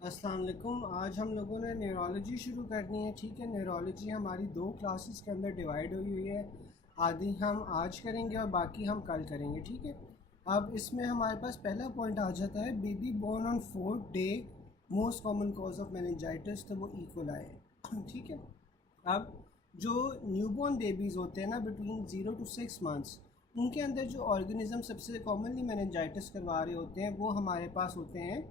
अस्सलाम वालेकुम। आज हम लोगों ने न्यूरोलॉजी शुरू करनी है। ठीक है, न्यूरोलॉजी हमारी दो क्लासेस के अंदर डिवाइड हुई हुई है। आधी हम आज करेंगे और बाकी हम कल करेंगे। ठीक है, अब इसमें हमारे पास पहला पॉइंट आ जाता है baby born on 4th day, most common cause of meningitis, तो वो इकोलाई है। ठीक है, अब जो न्यूबॉर्न बेबीज़ होते हैं ना, बिटवीन 0 to 6 मंथ्स, उनके अंदर जो ऑर्गेनिज्म सबसे कॉमनली मेनिंजाइटिस करवा रहे होते हैं वो हमारे पास होते हैं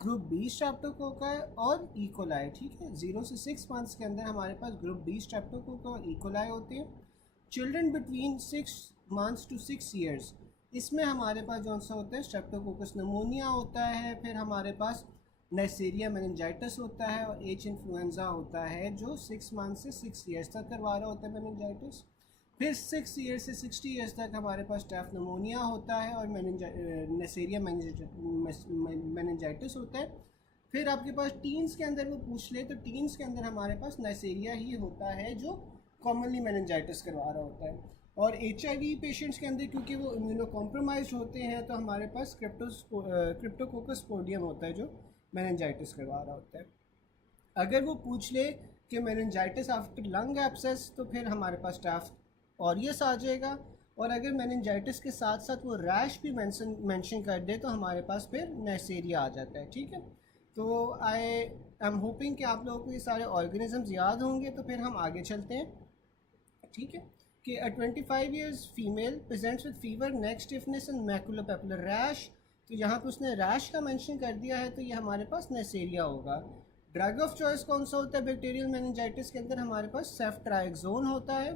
ग्रुप बी स्ट्रेप्टोकोकाई और इकोलाई। ठीक है, 0 से 6 मंथ्स के अंदर हमारे पास ग्रुप बी स्ट्रेप्टोकोका और इकोलाई होते हैं। Children between 6 months to 6 years, इसमें हमारे पास जो सा होता है स्ट्रेप्टोकोकस निमोनिया होता है, फिर हमारे पास नेसेरिया मेनिंजाइटिस होता है और एच इन्फ्लुएंजा होता है जो 6 मंथ से 6 ईयर्स तक करवा रहा होता है मेनिंजाइटिस। फिर 6 ईयर से 60 ईयर्स तक हमारे पास स्टैफ निमोनिया होता है और नेसेरिया मेनिंजाइटिस होता है। फिर आपके पास टीन्स के अंदर वो पूछ ले तो टीन्स के अंदर हमारे पास नेसेरिया ही होता है जो कॉमनली मेनिंजाइटिस करवा रहा होता है। और HIV पेशेंट्स के अंदर क्योंकि वो इम्यूनो कॉम्प्रोमाइज होते हैं तो हमारे पास क्रिप्टोकोकस स्पोडियम होता है जो मेनिंजाइटिस करवा रहा होता है। अगर वो पूछ ले कि मेनिंजाइटिस आफ्टर लंग एब्सेस, तो फिर हमारे पास स्टाफ ऑरियस आ जाएगा। और अगर मेनिंजाइटिस के साथ साथ वो रैश भी मेंशन कर दे तो हमारे पास फिर नेसेरिया आ जाता है। ठीक है, तो आई एम होपिंग कि आप लोगों को ये सारे ऑर्गेनिजम्स याद होंगे। तो फिर हम आगे चलते हैं। ठीक है, कि 25 years female presents with fever, neck stiffness and maculopapular rash. तो यहाँ पे उसने रैश का मेंशन कर दिया है तो ये हमारे पास नेसेरिया होगा। ड्रग ऑफ चॉइस कौन सा होता है बैक्टीरियल मेनिंजाइटिस के अंदर? हमारे पास सेफ्ट्राइक्सोन होता है।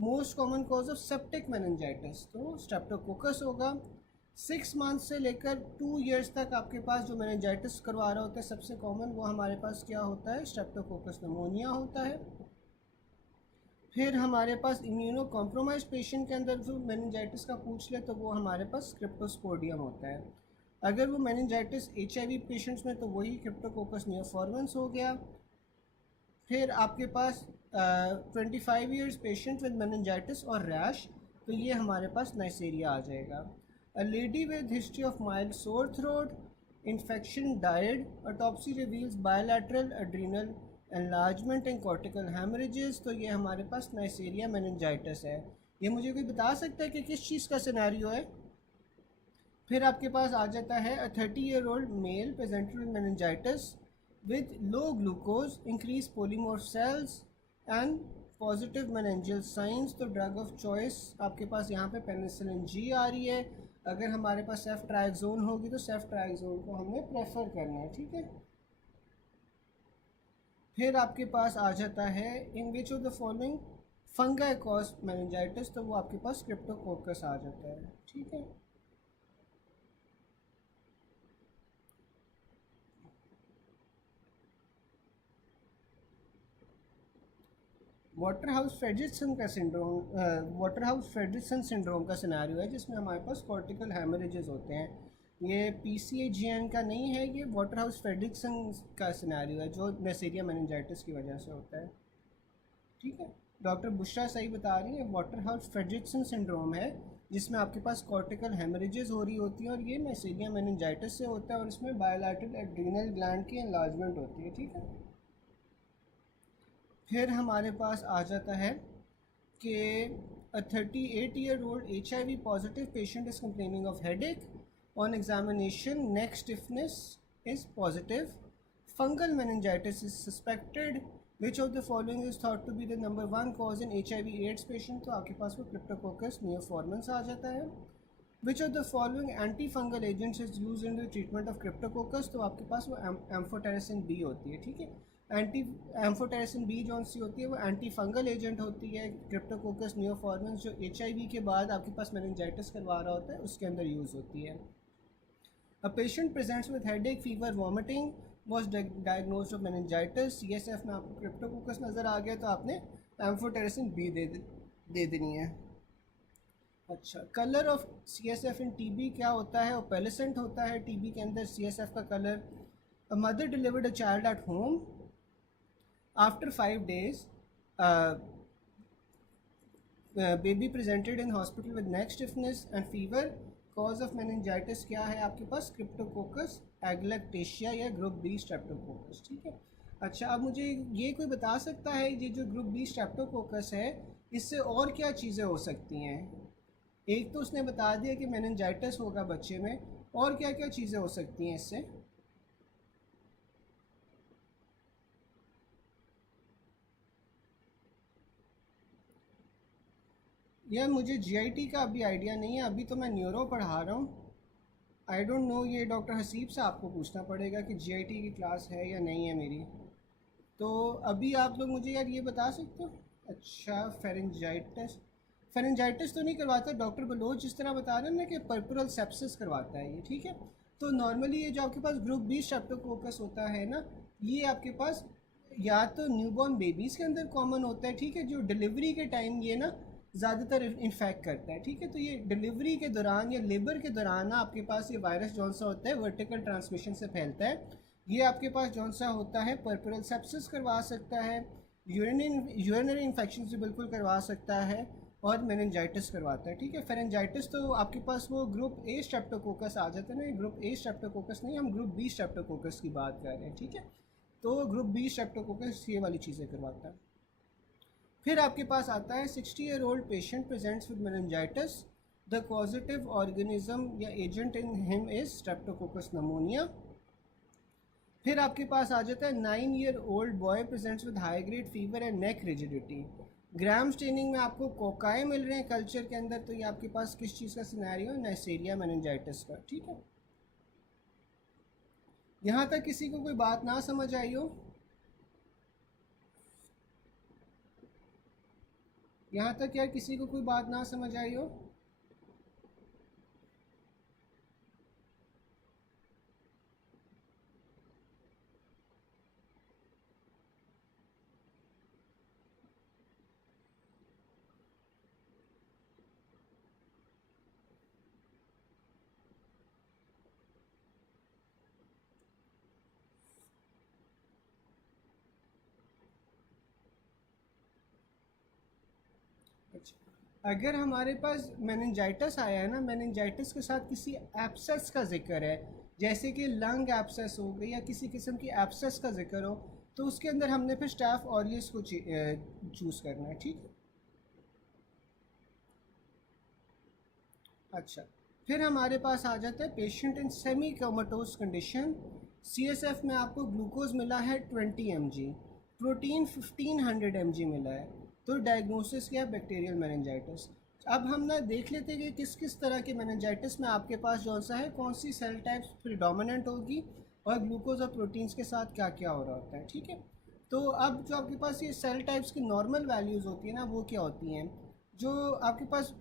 Most common cause of septic meningitis तो स्ट्रेप्टोकोकस होगा। 6 मंथ से लेकर 2 ईयर्स तक आपके पास जो मेनिंजाइटिस करवा रहा होता है सबसे कॉमन वो हमारे पास क्या होता है? स्ट्रेप्टोकोकस निमोनिया होता है। फिर हमारे पास इम्यूनो कॉम्प्रोमाइज पेशेंट के अंदर जो मेनिंजाइटिस का पूछ ले तो वो हमारे पास क्रिप्टोस्पोडियम होता है। अगर वो मेनिंजाइटिस HIV पेशेंट्स में तो वही क्रिप्टोकोकस नियोफॉर्मेंस हो गया। फिर आपके पास 25 ईयर्स पेशेंट विद मेनिंजाइटिस और रैश, तो ये हमारे पास नाइसेरिया आ जाएगा। A lady with history of mild sore throat, infection died, autopsy reveals bilateral adrenal enlargement and cortical haemorrhages, तो ये हमारे पास नाइसेरिया मेनिंजाइटिस है। ये मुझे कोई बता सकता है कि किस चीज़ का सिनेरियो है? फिर आपके पास आ जाता है a 30-year-old male presented with meningitis with low glucose, increased polymorph cells and positive meningeal signs. तो ड्रग ऑफ चॉइस आपके पास यहाँ पे पेनिसिलिन जी आ रही है। अगर हमारे पास सेफ्ट्राइक्सोन होगी तो सेफ्ट्राइक्सोन को हमने प्रेफर करना है। ठीक है, फिर आपके पास आ जाता है in which of the following fungi cause meningitis, तो वो आपके पास क्रिप्टोकोकस आ जाता है। ठीक है, वाटर हाउस फ्रेडरिक्सन का syndrome, water house Frederiksen syndrome का सिनेरियो है जिसमें हमारे पास कॉर्टिकल हेमरेजेस होते हैं। ये PCAGN का नहीं है, ये वाटर हाउस फ्रेडरिक्सन का सिनेरियो है जो नेसेरिया मेनिंजाइटिस की वजह से होता है। ठीक है, डॉक्टर बुशरा सही बता रही है, वाटर हाउस फ्रेडरिक्सन सिंड्रोम है जिसमें आपके पास कॉर्टिकल हेमरेजेस हो रही होती हैं और ये नेसेरिया मेनिंजाइटिस से होता है और इसमें बायलैटरल एड्रीनल ग्लैंड की एनलार्जमेंट होती है। ठीक है, फिर हमारे पास आ जाता है कि a 38-year-old HIV positive patient is complaining of headache. On examination, neck stiffness is positive. Fungal meningitis is suspected. Which of the following is thought to be the number one cause in HIV/AIDS patient? तो आपके पास वो Cryptococcus neoformans आ जाता है। Which of the following antifungal agents is used in the treatment of Cryptococcus? तो आपके पास वो एम्फोटेरेसिन बी होती है। ठीक है, एंटी एम्फोटेरेसिन बी जो सी होती है वो एंटी फंगल एजेंट होती है। क्रिप्टोकोकस नियोफॉर्मेंस जो HIV के बाद आपके पास मेनिंजाइटिस करवा रहा होता है उसके अंदर यूज़ होती है। A patient presents with headache, fever, vomiting, was diagnosed of meningitis. CSF में आपको क्रिप्टोकोकस नज़र आ गया तो आपने एम्फोटेरेसिन बी दे देनी है। अच्छा, colour of CSF in TB क्या होता है? ओपेलेसेंट होता है TB के अंदर CSF का colour. A mother delivered a child at home, after 5 days, baby presented in hospital with neck stiffness and fever. Cause of meningitis क्या है आपके पास? क्रिप्टोकोकस एगलैक्टेशिया या ग्रुप बी स्ट्रेप्टोकोकस, ठीक है। अच्छा, अब मुझे ये कोई बता सकता है ये जो ग्रुप बी स्ट्रेप्टोकोकस है इससे और क्या चीज़ें हो सकती हैं? एक तो उसने बता दिया कि मेनिंजाइटिस होगा बच्चे में, और क्या क्या चीज़ें हो सकती हैं इससे? यार मुझे जीआईटी का अभी आइडिया नहीं है, अभी तो मैं न्यूरो पढ़ा रहा हूँ। आई डोंट नो, ये डॉक्टर हसीब से आपको पूछना पड़ेगा कि जीआईटी की क्लास है या नहीं है मेरी। तो अभी आप लोग मुझे यार ये बता सकते हो? अच्छा, फेरेंजाइटिस, फेरेंजाइटिस तो नहीं करवाता डॉक्टर बलोच, जिस तरह बता रहे हैं ना कि पर्पुरल सेप्सिस करवाता है ये, ठीक है। तो नॉर्मली ये जो आपके पास ग्रुप बी स्ट्रेप्टोकोकस होता है ना, ये आपके पास या तो न्यूबॉर्न बेबीज़ के अंदर कॉमन होता है, ठीक है, जो डिलीवरी के टाइम ये ना ज़्यादातर इन्फेक्ट करता है, ठीक है। तो ये डिलीवरी के दौरान या लेबर के दौरान ना आपके पास ये वायरस जौन सा होता है वर्टिकल ट्रांसमिशन से फैलता है। ये आपके पास जौन सा होता है पर्पुरल सेप्सिस करवा सकता है, यूरिनरी इन्फेक्शन भी बिल्कुल करवा सकता है, और मेनिंजाइटिस करवाता है, ठीक है। फेरेंजाइटिस तो आपके पास वो ग्रुप ए स्ट्रेप्टोकोकस आ जाता है ना, ग्रुप ए स्ट्रेप्टोकोकस नहीं, हम ग्रुप बी स्ट्रेप्टोकोकस की बात कर रहे हैं, ठीक है। तो ग्रुप बी स्ट्रेप्टोकोकस ये वाली चीज़ें करवाता है। फिर आपके पास आता है 60 year old patient presents with meningitis, the causative organism या agent in him is streptococcus pneumonia. फिर आपके पास आ जाता है 9 year old boy presents with high grade fever and neck rigidity. Gram staining में आपको कोकाए मिल रहे हैं कल्चर के अंदर, तो ये आपके पास किस चीज़ का सिनेरियो है? नेसेरिया मेनिंजाइटिस का, ठीक है। यहाँ तक किसी को कोई बात ना समझ आई हो? यहाँ तक यार किसी को कोई बात ना समझ आई हो? अच्छा, अगर हमारे पास मेनिंजाइटिस आया है ना, मेनिंजाइटिस के साथ किसी एब्सेस का जिक्र है, जैसे कि लंग एब्सेस हो गई या किसी किस्म की एब्सेस का जिक्र हो, तो उसके अंदर हमने फिर स्टाफ ऑरियस को चूज़ करना है, ठीक है। अच्छा, फिर हमारे पास आ जाता है patient in semi comatose condition, CSF में आपको ग्लूकोज मिला है 20 mg, प्रोटीन 1500 mg मिला है, तो डायग्नोसिस क्या है? Bacterial meningitis. अब हम ना देख लेते हैं कि किस किस तरह के मेनिंजाइटिस में आपके पास जो सा है कौन सी सेल टाइप्स प्रिडोमिनेंट होगी और ग्लूकोज और प्रोटीन्स के साथ क्या क्या हो रहा होता है, ठीक है। तो अब जो आपके पास ये सेल टाइप्स की नॉर्मल वैल्यूज़ होती है ना, वो क्या होती हैं? जो आपके पास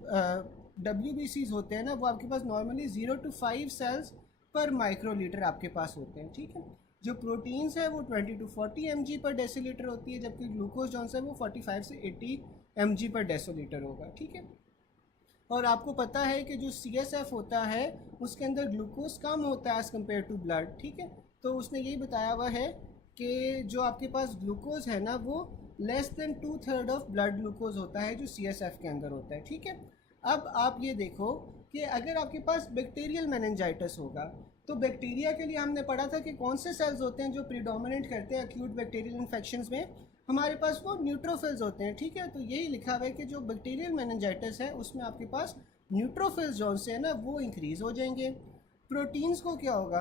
WBCs होते हैं ना, वो आपके पास नॉर्मली 0 to 5 सेल्स पर माइक्रोलीटर आपके पास होते हैं, ठीक है। जो प्रोटीन्स है वो 20 to 40 mg पर डेसीलीटर होती है, जबकि ग्लूकोज जौन सा है वो 45 से 80 mg पर डेसीलीटर होगा, ठीक है। और आपको पता है कि जो CSF होता है उसके अंदर ग्लूकोज कम होता है एज़ कम्पेयर टू ब्लड, ठीक है। तो उसने यही बताया हुआ है कि जो आपके पास ग्लूकोज है ना वो less than 2/3 of blood glucose होता है जो CSF के अंदर होता है, ठीक है। अब आप ये देखो कि अगर आपके पास बैक्टीरियल मेनिंजाइटिस होगा, तो बैक्टीरिया के लिए हमने पढ़ा था कि कौन से सेल्स होते हैं जो प्रीडोमिनेंट करते हैं एक्यूट बैक्टीरियल इन्फेक्शंस में? हमारे पास वो न्यूट्रोफिल्स होते हैं, ठीक है। तो यही लिखा हुआ है कि जो बैक्टीरियल मेनिंजाइटिस है उसमें आपके पास न्यूट्रोफिल्स जो से है ना वो इंक्रीज़ हो जाएंगे। प्रोटीन्स को क्या होगा?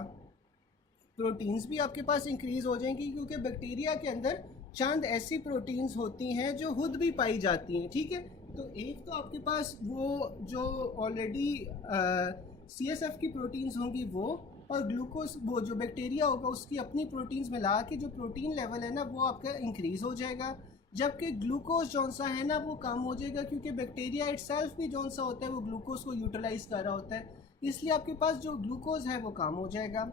प्रोटीन्स भी आपके पास इंक्रीज़ हो जाएंगी, क्योंकि बैक्टीरिया के अंदर चंद ऐसी प्रोटीन्स होती हैं जो खुद भी पाई जाती हैं, ठीक है। तो एक तो आपके पास वो जो ऑलरेडी CSF की प्रोटीन्स होंगी वो, और ग्लूकोज वो जो बैक्टीरिया होगा उसकी अपनी प्रोटीन्स मिला के जो प्रोटीन लेवल है ना वो आपका इंक्रीज़ हो जाएगा, जबकि ग्लूकोज जौन सा है ना वो कम हो जाएगा, क्योंकि बैक्टीरिया इटसेल्फ भी जौन सा होता है वो ग्लूकोज को यूटिलाइज कर रहा होता है, इसलिए आपके पास जो ग्लूकोज है वो कम हो जाएगा।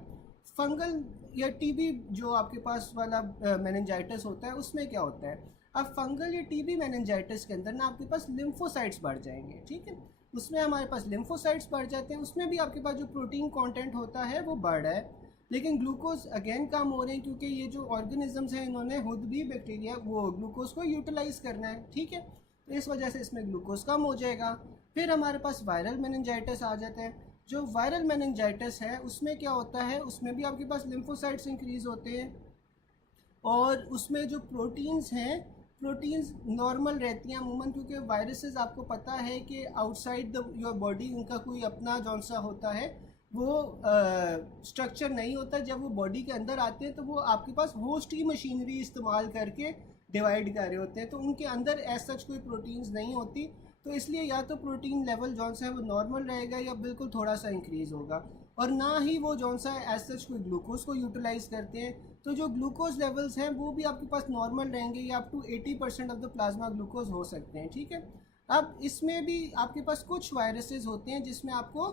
फंगल या टीबी जो आपके पास वाला मेनिंजाइटिस होता है उसमें क्या होता है? अब फंगल या टीबी मेनिंजाइटिस के अंदर ना आपके पास लिम्फोसाइट्स बढ़ जाएंगे, ठीक है। उसमें हमारे पास लिम्फोसाइट्स बढ़ जाते हैं, उसमें भी आपके पास जो प्रोटीन कंटेंट होता है वो बढ़ रहा है, लेकिन ग्लूकोज अगेन कम हो रहे हैं, क्योंकि ये जो ऑर्गेनिजम्स हैं इन्होंने खुद भी बैक्टीरिया वो ग्लूकोज को यूटिलाइज करना है, ठीक है। तो इस वजह से इसमें ग्लूकोज कम हो जाएगा। फिर हमारे पास वायरल मेनिंजाइटिस आ जाता है, जो वायरल मेनिंजाइटिस है उसमें क्या होता है, उसमें भी आपके पास लिम्फोसाइट्स इंक्रीज होते हैं और उसमें जो प्रोटीन्स हैं, प्रोटीन्स नॉर्मल रहती हैं अमूमन, क्योंकि वायरसेस आपको पता है कि आउटसाइड द योर बॉडी उनका कोई अपना जौन सा होता है वो स्ट्रक्चर नहीं होता। जब वो बॉडी के अंदर आते हैं तो वो आपके पास होस्ट की मशीनरी इस्तेमाल करके डिवाइड कर रहे होते हैं, तो उनके अंदर एज सच कोई प्रोटीन्स नहीं होती। तो इसलिए या तो प्रोटीन लेवल जौन सा है वो नॉर्मल रहेगा या बिल्कुल थोड़ा सा इंक्रीज़ होगा, और ना ही वो जौन सा है एज सच कोई ग्लूकोज को यूटिलाइज करते हैं। तो जो ग्लूकोज लेवल्स हैं वो भी आपके पास नॉर्मल रहेंगे या up to 80% of the plasma glucose हो सकते हैं, ठीक है। अब इसमें भी आपके पास कुछ वायरसेस होते हैं जिसमें आपको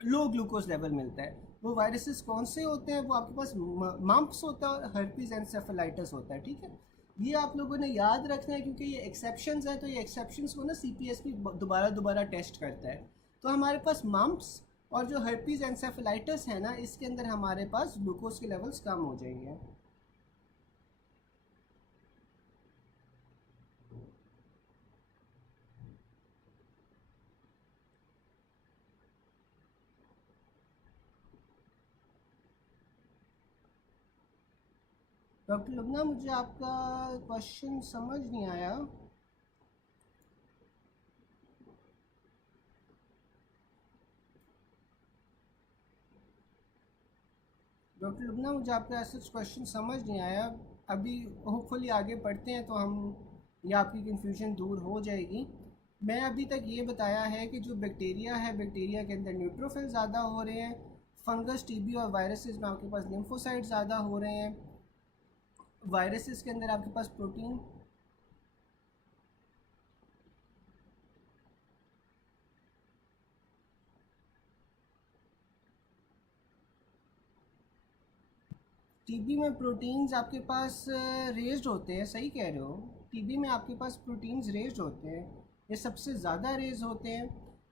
लो ग्लूकोज लेवल मिलता है। वो वायरसेस कौन से होते हैं, वो आपके पास मम्प्स होता है और हर्पीज एन्सेफेलाइटिस होता है, ठीक है। ये आप लोगों ने याद रखना है क्योंकि ये एक्सेप्शंस हैं, तो ये एक्सेप्शंस को ना सीपीएसपी दोबारा टेस्ट करता है। तो हमारे पास मम्प्स और जो हर्पीज एन्सेफेलाइटिस है ना, इसके अंदर हमारे पास ग्लूकोज के लेवल्स कम हो जाएंगे। डॉक्टर लुबना, मुझे आपका क्वेश्चन समझ नहीं आया। डॉक्टर लुबना, मुझे आपका ऐसा क्वेश्चन समझ नहीं आया। अभी होपफुली आगे पढ़ते हैं तो हम ये आपकी कन्फ्यूजन दूर हो जाएगी। मैं अभी तक ये बताया है कि जो बैक्टीरिया है, बैक्टीरिया के अंदर न्यूट्रोफिल ज़्यादा हो रहे हैं, फंगस, टीबी और वायरसेस में आपके पास लिम्फोसाइट ज़्यादा हो रहे हैं। वायरसेस के अंदर आपके पास प्रोटीन, टीबी में प्रोटीन्स आपके पास रेज्ड होते हैं, सही कह रहे हो। टीबी में आपके पास प्रोटीन्स रेज्ड होते हैं, ये सबसे ज़्यादा रेज होते हैं।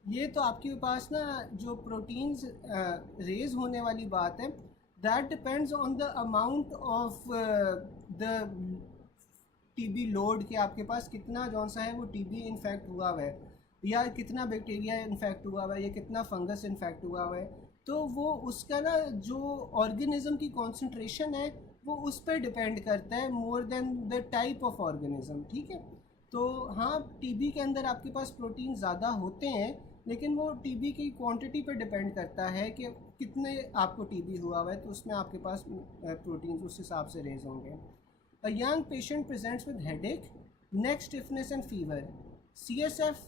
ये तो आपके पास ना जो प्रोटीन्स रेज होने वाली बात है, that depends on the amount of the TB load, के आपके पास कितना जौन सा है वो टीबी इन्फेक्ट हुआ हुआ है, या कितना बैक्टीरिया इन्फेक्ट हुआ हुआ है, या कितना फंगस इन्फेक्ट हुआ हुआ है। तो वो उसका ना जो ऑर्गेनिज्म की कॉन्सेंट्रेशन है वो उस पर डिपेंड करता है more than the type of organism, ठीक है। तो हाँ, टीबी के अंदर आपके पास प्रोटीन ज़्यादा होते हैं, लेकिन वो टीबी की क्वांटिटी पर डिपेंड करता है कि कितने आपको टीबी हुआ हुआ है, तो उसमें आपके पास प्रोटीन उस हिसाब से रेज होंगे। A young patient presents with headache, neck stiffness and fever. CSF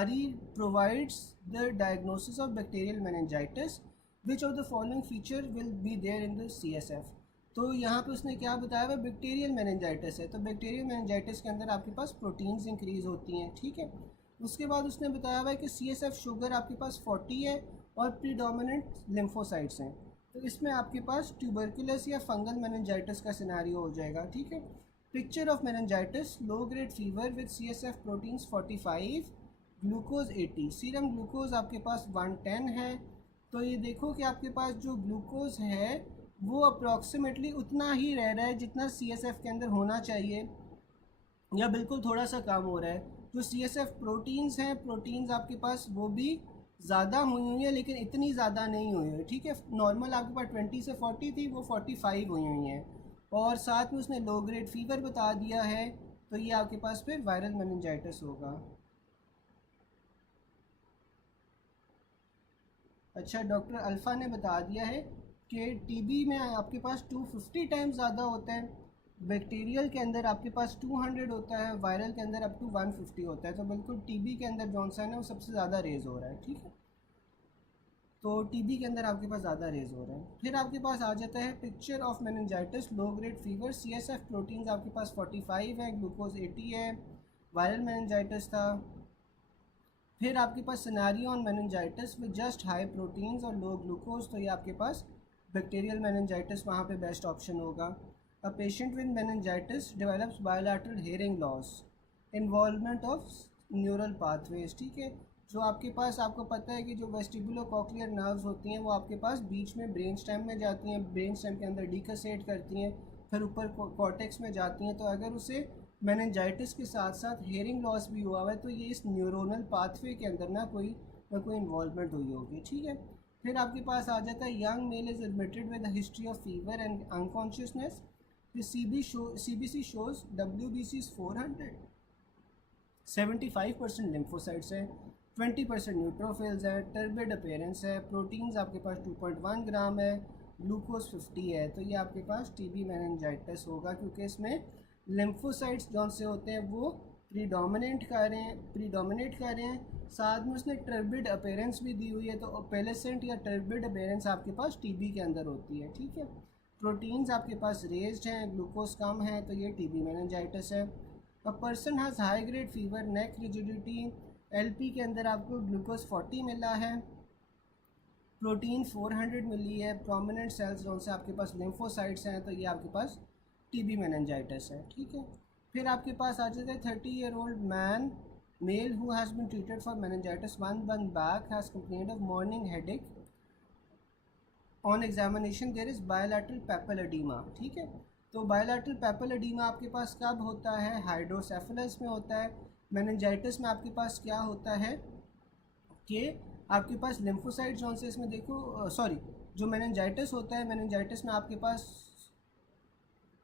RE provides the diagnosis of bacterial meningitis. Which of the following feature will be there in the CSF? तो यहाँ पे उसने क्या बताया हुआ, बैक्टीरियल मेनिंजाइटिस है, तो bacterial meningitis के अंदर आपके पास प्रोटीन्स इंक्रीज होती हैं, ठीक है। उसके बाद उसने बताया हुआ है कि CSF शुगर आपके पास 40 है और प्रीडोमिनेंट लिम्फोसाइट्स हैं, तो इसमें आपके पास ट्यूबरकुलस या फंगल मेनिंजाइटिस का सिनेरियो हो जाएगा, ठीक है। Picture of meningitis, low grade fever with CSF proteins 45, glucose 80, serum glucose आपके पास 110 है। तो ये देखो कि आपके पास जो ग्लूकोज है वो अप्रॉक्सीमेटली उतना ही रह रहा है जितना CSF के अंदर होना चाहिए, या बिल्कुल थोड़ा सा कम हो रहा है। जो CSF प्रोटीन्स हैं, प्रोटीन्स आपके पास वो भी ज़्यादा हुई हुई है, लेकिन इतनी ज़्यादा नहीं हुई है, ठीक है। नॉर्मल आपके पास 20 से 40 थी, वो 45 हुई हुई हैं, और साथ में उसने लो ग्रेड फीवर बता दिया है, तो ये आपके पास फिर वायरल मेनिंजाइटिस होगा। अच्छा, डॉक्टर अल्फ़ा ने बता दिया है कि टीबी में आपके पास 250 टाइम्स ज़्यादा होता है, बैक्टीरियल के अंदर आपके पास 200 होता है, वायरल के अंदर अप टू 150 होता है। तो बिल्कुल टीबी के अंदर जौन सा है ना वो सबसे ज़्यादा रेज हो रहा है, ठीक है। तो टीबी के अंदर आपके पास ज़्यादा रेज हो रहा है। फिर आपके पास आ जाता है picture of meningitis, low grade fever, CSF proteins आपके पास 45 है, ग्लूकोज 80 है, वायरल मेनिंजाइटिस था। फिर आपके पास scenario on meningitis with just high proteins और लो ग्लूकोज, तो ये आपके पास बैक्टीरियल मेनिंजाइटिस वहाँ पे बेस्ट ऑप्शन होगा। अ patient with meningitis develops bilateral hearing loss, involvement of neural pathways, ठीक है। जो आपके पास, आपको पता है कि जो वेस्टिबुलो कॉक्लियर नर्व्स होती हैं वो आपके पास बीच में ब्रेन स्टेम में जाती हैं, ब्रेन स्टेम के अंदर डिकसेट करती हैं, फिर ऊपर कॉर्टेक्स में जाती हैं। तो अगर उसे मेनिंजाइटिस के साथ साथ हेयरिंग लॉस भी हुआ है तो ये इस न्यूरोनल पाथवे के अंदर ना कोई या कोई इन्वॉल्वमेंट हुई होगी, ठीक है। फिर आपके पास आ जाता है young mail is admitted with history of fever and unconsciousness, CBC shows WBC is 400, 75% lymphocytes है, 20% न्यूट्रोफिल्स है, टर्बिड अपीयरेंस है, प्रोटीन्स आपके पास 2.1 ग्राम है, ग्लूकोज 50 है। तो ये आपके पास टीबी मेनिंजाइटिस होगा, क्योंकि इसमें लिम्फोसाइट्स जौन से होते हैं वो प्रीडोमिनेट कर रहे हैं, साथ में उसने टर्बिड अपीयरेंस भी दी हुई है। तो पेलेसेंट या टर्बिड अपीयरेंस आपके पास टीबी के अंदर होती है, ठीक है। प्रोटीन्स आपके पास रेज्ड हैं, ग्लूकोज कम है, तो ये टीबी मेनिंजाइटिस है। A person has high grade fever, neck rigidity, LP के अंदर आपको ग्लूकोज 40 मिला है, प्रोटीन 400 मिली है, प्रोमिनेंट सेल्स जो से आपके पास लिम्फोसाइट्स हैं, तो ये आपके पास टीबी मेनिंजाइटिस है, ठीक है। फिर आपके पास आ जाता है 30-year-old man male who has been treated for meningitis 1 month back, has complaint of morning headache, on examination there is bilateral papilloedema, ठीक है। तो बायोलैटरल पेपल एडीमा आपके पास कब होता है? हाइड्रोसेफलस में होता है। मेनिंजाइटिस में आपके पास क्या होता है कि आपके पास लिम्फोसाइट जौन से इसमें देखो सॉरी, जो मेनिंजाइटिस होता है, मेनिंजाइटिस में आपके पास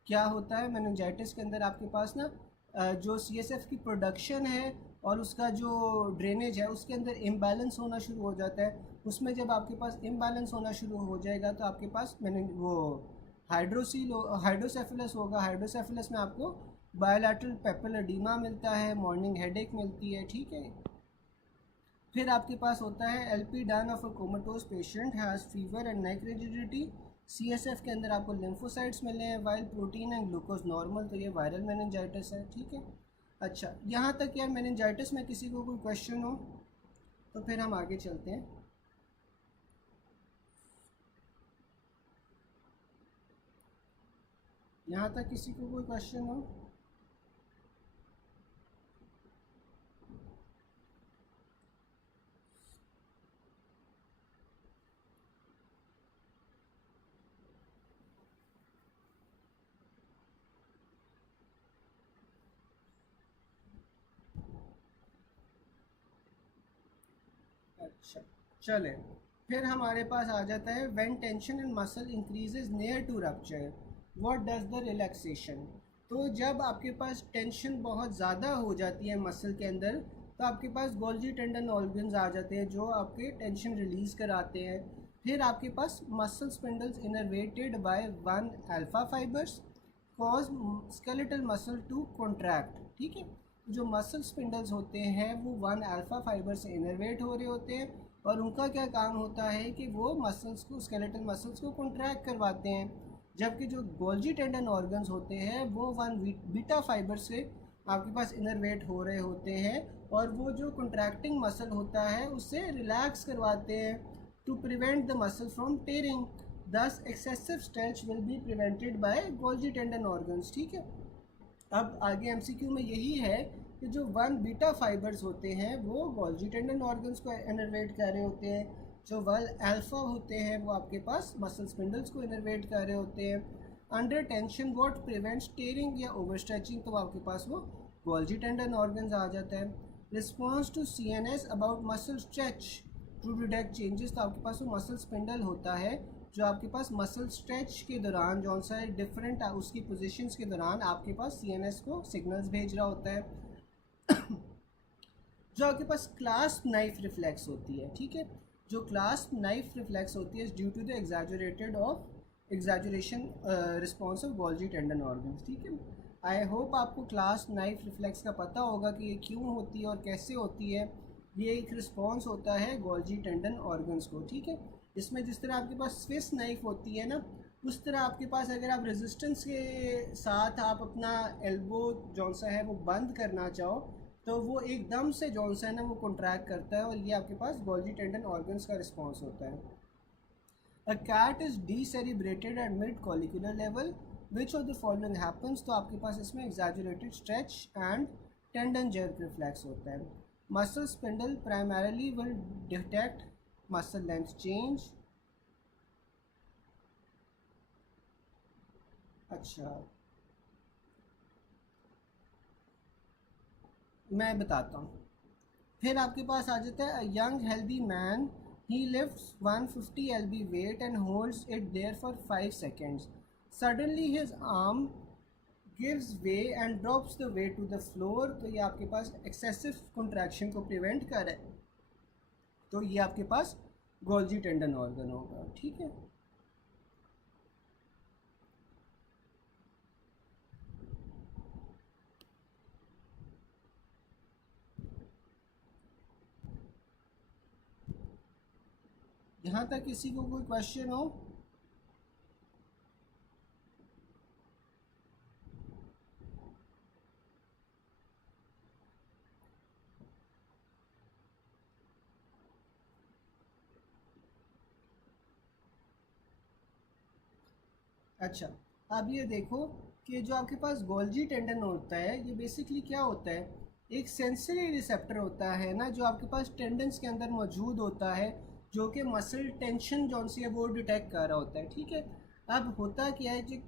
क्या होता है? मेनिंजाइटिस के अंदर आपके पास ना जो CSF की प्रोडक्शन है और उसका जो ड्रेनेज है उसके अंदर इम्बैलेंस होना शुरू हो जाता है। उसमें जब आपके पास इम्बैलेंस होना शुरू हो जाएगा तो आपके पास वो हाइड्रोसेफलस होगा। हाइड्रोसेफलस में आपको बायोलैटरल पेपल एडीमा मिलता है, मॉर्निंग हेडेक मिलती है, ठीक है। फिर आपके पास होता है LP done of a comatose patient has fever and neck rigidity, CSF के अंदर आपको लिम्फोसाइट्स मिले हैं, while protein and glucose normal, तो ये वायरल मेनिंजाइटिस है, ठीक है। अच्छा, यहाँ तक यार मेनिंजाइटिस में किसी को कोई क्वेश्चन हो तो फिर हम आगे चलते हैं। यहाँ तक किसी को कोई क्वेश्चन हो? अच्छा, चले। फिर हमारे पास आ जाता है when tension in muscle increases near to rupture, what does the relaxation. तो जब आपके पास टेंशन बहुत ज़्यादा हो जाती है मसल के अंदर, तो आपके पास गोल्जी टेंडन ऑर्गन्स आ जाते हैं जो आपके टेंशन रिलीज़ कराते हैं। फिर आपके पास muscle spindles innervated by 1 alpha fibres cause skeletal muscle to contract, ठीक है। जो मसल स्पिंडल्स होते हैं वो 1 अल्फा फाइबर से इनर्वेट हो रहे होते हैं और उनका क्या काम होता है कि वो मसल्स को, स्केलेटल मसल्स को कॉन्ट्रैक्ट करवाते हैं। जबकि जो गोल्जी टेंडन ऑर्गन्स होते हैं वो 1 बीटा फाइबर से आपके पास इनर्वेट हो रहे होते हैं और वो जो कॉन्ट्रैक्टिंग मसल होता है उससे रिलैक्स करवाते हैं to prevent the muscle from tearing, thus excessive stretch will be prevented by Golgi tendon organs, ठीक है। अब आगे MCQ में यही है कि जो 1 बीटा फाइबर्स होते हैं वो गोल्जी टेंडन ऑर्गन्स को इनर्वेट कर रहे होते हैं, जो 1 अल्फा होते हैं वो आपके पास मसल स्पिंडल्स को इनर्वेट कर रहे होते हैं। Under tension what prevents tearing या ओवर स्ट्रेचिंग, तो आपके पास वो गोल्जी टेंडन ऑर्गन्स आ जाता है। Response to CNS about muscle stretch to detect changes, तो आपके पास वो मसल स्पिंडल होता है जो आपके पास मसल स्ट्रेच के दौरान जौन सा है डिफरेंट उसकी पोजीशंस के दौरान आपके पास CNS को सिग्नल्स भेज रहा होता है। जो आपके पास क्लास्प नाइफ रिफ्लेक्स होती है, ठीक है। जो क्लास्प नाइफ रिफ्लेक्स होती है due to the exaggeration response of Golgi tendon organs, ठीक है। आई होप आपको क्लास्प नाइफ रिफ्लेक्स का पता होगा कि ये क्यों होती है और कैसे होती है। ये एक रिस्पॉन्स होता है गोल्जी टेंडन ऑर्गन्स को, ठीक है। इसमें जिस तरह आपके पास स्विस नाइफ होती है ना, उस तरह आपके पास अगर आप रेजिस्टेंस के साथ आप अपना एल्बो जौन सा है वो बंद करना चाहो तो वो एकदम से जौन सा है ना वो कॉन्ट्रैक्ट करता है और ये आपके पास गोल्जी टेंडन ऑर्गन्स का रिस्पॉन्स होता है। A cat is decerebrated at mid collicular level, which of the following happens, तो आपके पास इसमें exaggerated stretch and tendon jerk reflex होता है। Muscle spindle primarily will detect muscle length change. अच्छा, मैं बताता हूँ। फिर आपके पास आ जाता है young healthy man, he lifts 150 lb weight and holds it there for 5 seconds. Suddenly his arm gives way and drops the weight to the floor. तो ये आपके पास एक्सेसिव कंट्रैक्शन को प्रिवेंट कर है, तो ये आपके पास गोल्जी टेंडन ऑर्गन होगा. ठीक है. यहाँ तक किसी को कोई क्वेश्चन हो? अच्छा, अब ये देखो कि जो आपके पास गोल्जी टेंडन होता है, ये बेसिकली क्या होता है, एक सेंसरी रिसेप्टर होता है ना, जो आपके पास टेंडन्स के अंदर मौजूद होता है, जो कि मसल टेंशन जो सी है वो डिटेक्ट कर रहा होता है. ठीक है. अब होता क्या है, जो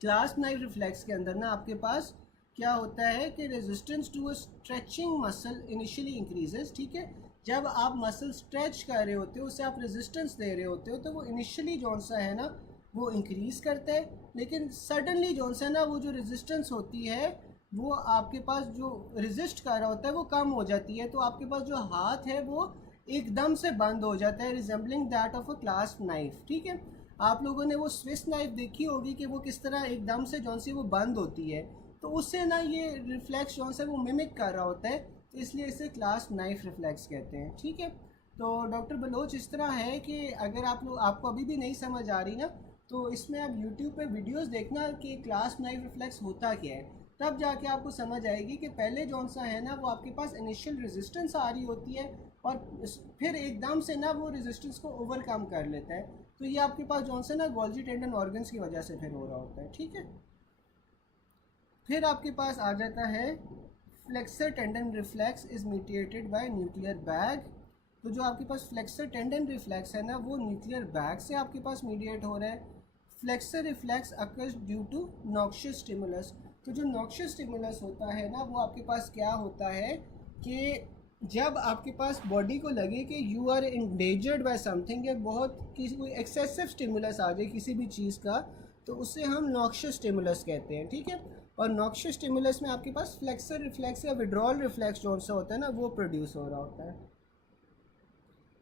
क्लास नाइफ रिफ्लेक्स के अंदर ना आपके पास क्या होता है कि resistance to a stretching muscle initially increases. ठीक है. जब आप मसल स्ट्रेच कर रहे होते हो, उससे आप रेजिस्टेंस दे रहे होते हो, तो वो इनिशियली जौन सा है ना वो इंक्रीज़ करता है, लेकिन सडनली जौन सा ना वो जो रेजिस्टेंस होती है वो आपके पास जो रेजिस्ट कर रहा होता है वो कम हो जाती है. तो आपके पास जो हाथ है वो एकदम से बंद हो जाता है, resembling that of a class knife. ठीक है. आप लोगों ने वो स्विस नाइफ देखी होगी कि वो किस तरह एकदम से जौन सी वो बंद होती है, तो उससे ना ये रिफ्लेक्स जौन सा वो मिमिक कर रहा होता है, तो इसलिए इसे क्लास नाइफ रिफ्लेक्स कहते हैं. ठीक है. तो डॉक्टर बलोच इस तरह है कि अगर आपको अभी भी नहीं समझ आ रही ना, तो इसमें आप यूट्यूब पे वीडियोस देखना कि क्लास नाइफ रिफ्लेक्स होता क्या है, तब जाके आपको समझ आएगी कि पहले जौन सा है ना वो आपके पास इनिशियल रेजिस्टेंस आ रही होती है, और फिर एकदम से ना वो रेजिस्टेंस को ओवरकम कर लेता है. तो ये आपके पास जौन सा ना गोल्जी टेंडन ऑर्गन्स की वजह से फिर हो रहा होता है. ठीक है. फिर आपके पास आ जाता है flexor tendon reflex is mediated by nuclear bag. तो जो आपके पास फ्लेक्सर टेंडन रिफ्लेक्स है ना वो न्यूक्लियर बैग से आपके पास मीडिएट हो रहा है. Flexor reflex occurs due to noxious stimulus. तो जो नॉक्शियस स्टिमुलस होता है ना वो आपके पास क्या होता है कि जब आपके पास बॉडी को लगे कि you are endangered by something, या बहुत किसी कोई एक्सेसिव स्टिमुलस आ जाए किसी भी चीज़ का, तो उससे हम नॉक्शियस स्टिमुलस कहते हैं. ठीक है. और नॉक्शियस स्टिमुलस में आपके पास फ्लेक्सर रिफ्लेक्स या विड्रॉल रिफ्लेक्स जो सा होता है ना वो प्रोड्यूस हो रहा होता है.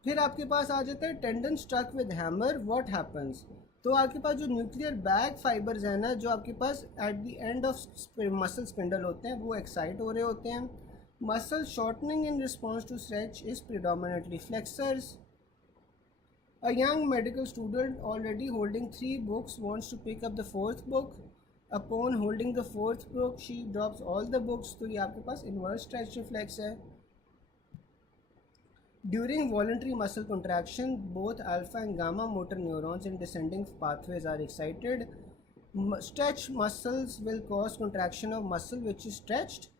फिर आपके पास आ जाता है tendon struck with hammer, what happens. तो आपके पास जो न्यूक्लियर बैग फाइबर्स हैं ना, जो आपके पास at the end of muscle spindle होते हैं, वो एक्साइट हो रहे होते हैं. Muscle shortening in response to stretch is predominantly flexors. A young medical student already holding 3 books wants to pick up the 4th book. Upon holding the 4th book, she drops all the books. तो ये आपके पास inverse stretch reflex है. During voluntary muscle contraction, both alpha and gamma motor neurons in descending pathways are excited. Stretch muscles will cause contraction of muscle which is stretched.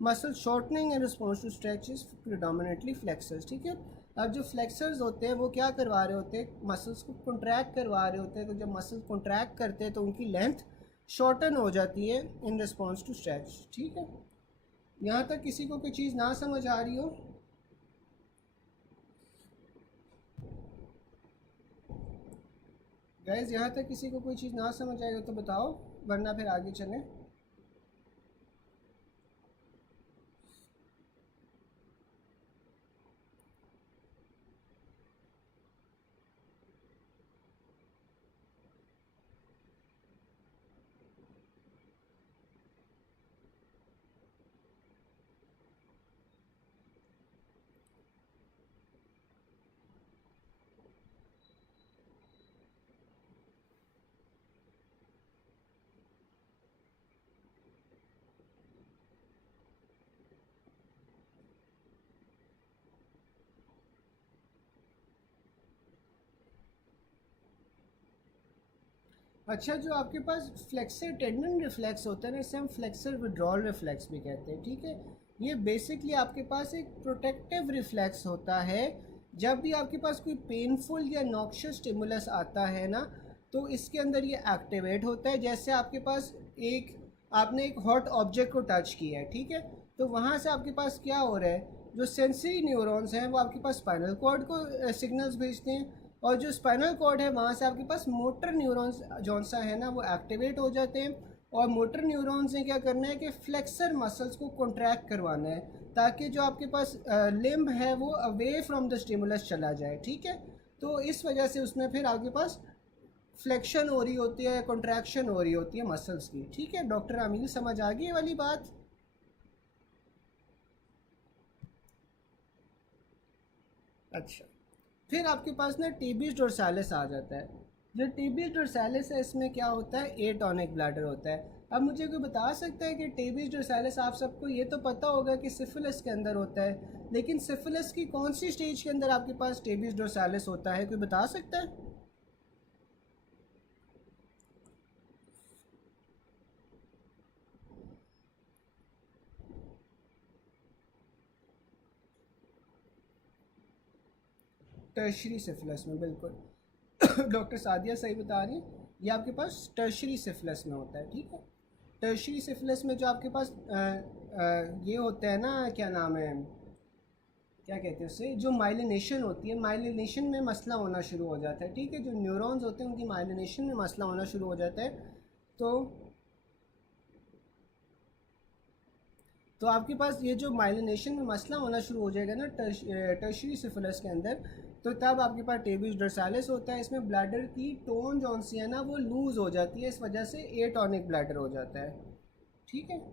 Muscle shortening in response to stretch is predominantly flexors. ठीक है. अब जो flexors होते हैं वो क्या करवा रहे होते हैं, मसल्स को कॉन्ट्रैक्ट करवा रहे होते हैं. तो जब मसल कॉन्ट्रैक्ट करते हैं तो उनकी लेंथ शॉर्टन हो जाती है इन रिस्पॉन्स टू स्ट्रेच. ठीक है. यहाँ तक किसी को कोई चीज़ ना समझ आ रही हो? गाइस, यहाँ तक किसी को कोई चीज़ ना समझ आई हो तो बताओ, वरना फिर आगे चलें. अच्छा, जो आपके पास फ्लेक्सर टेंडन रिफ्लेक्स होता है ना, इसे हम फ्लेक्सर विड्रॉल रिफ्लेक्स भी कहते हैं. ठीक है. ये बेसिकली आपके पास एक प्रोटेक्टिव रिफ्लेक्स होता है. जब भी आपके पास कोई पेनफुल या नॉक्शियस स्टिमुलस आता है ना, तो इसके अंदर ये एक्टिवेट होता है. जैसे आपके पास आपने एक हॉट ऑब्जेक्ट को टच किया है. ठीक है. तो वहाँ से आपके पास क्या हो रहा है, जो सेंसरी न्यूरॉन्स हैं वो आपके पास स्पाइनल कॉर्ड को सिग्नल्स भेजते हैं, और जो स्पाइनल कॉर्ड है वहाँ से आपके पास मोटर न्यूरॉन्स जौन सा है ना वो एक्टिवेट हो जाते हैं। और मोटर न्यूरॉन्स ने क्या करना है कि फ्लेक्सर मसल्स को कॉन्ट्रैक्ट करवाना है, ताकि जो आपके पास लिम्ब है वो अवे फ्रॉम द स्टिमुलस चला जाए, ठीक है। तो इस वजह से उसमें फिर आपके पास फ्लेक्शन हो रही होती है, कॉन्ट्रैक्शन हो रही होती है मसल्स की, ठीक है। डॉक्टर अमील समझ आ गई ये वाली बात? अच्छा, फिर आपके पास ना टीबीज डोर्सालिस आ जाता है। जो टीबीज डोर्सालिस है इसमें क्या होता है, एटॉनिक ब्लैडर होता है। अब मुझे कोई बता सकता है कि टीबीज डोर्सालिस, आप सबको ये तो पता होगा कि सिफिलिस के अंदर होता है, लेकिन सिफिलिस की कौन सी स्टेज के अंदर आपके पास टीबीज डोर्सालिस होता है, कोई बता सकता है? टर्शरी सिफिलिस में, बिल्कुल डॉक्टर सादिया सही बता रही हैं, ये आपके पास टर्शरी सिफिलिस में होता है, ठीक है। टर्शरी सिफिलिस में जो आपके पास ये होता है ना, क्या नाम है, क्या कहते हैं उससे, जो माइलिनेशन होती है, माइलिनेशन में मसला होना शुरू हो जाता है, ठीक है। जो न्यूरॉन्स होते हैं उनकी माइलिनेशन में मसला होना शुरू हो जाता है। तो तो आपके पास ये जो माइलिनेशन में मसला होना शुरू हो जाएगा ना टर्शरी सिफिलिस के अंदर, तो तब आपके पास टेबिस डोर्सालिस होता है। इसमें ब्लैडर की टोन जौन सी है ना वो लूज़ हो जाती है, इस वजह से एटॉनिक ब्लैडर हो जाता है, ठीक है।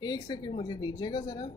एक सेकंड मुझे दीजिएगा ज़रा।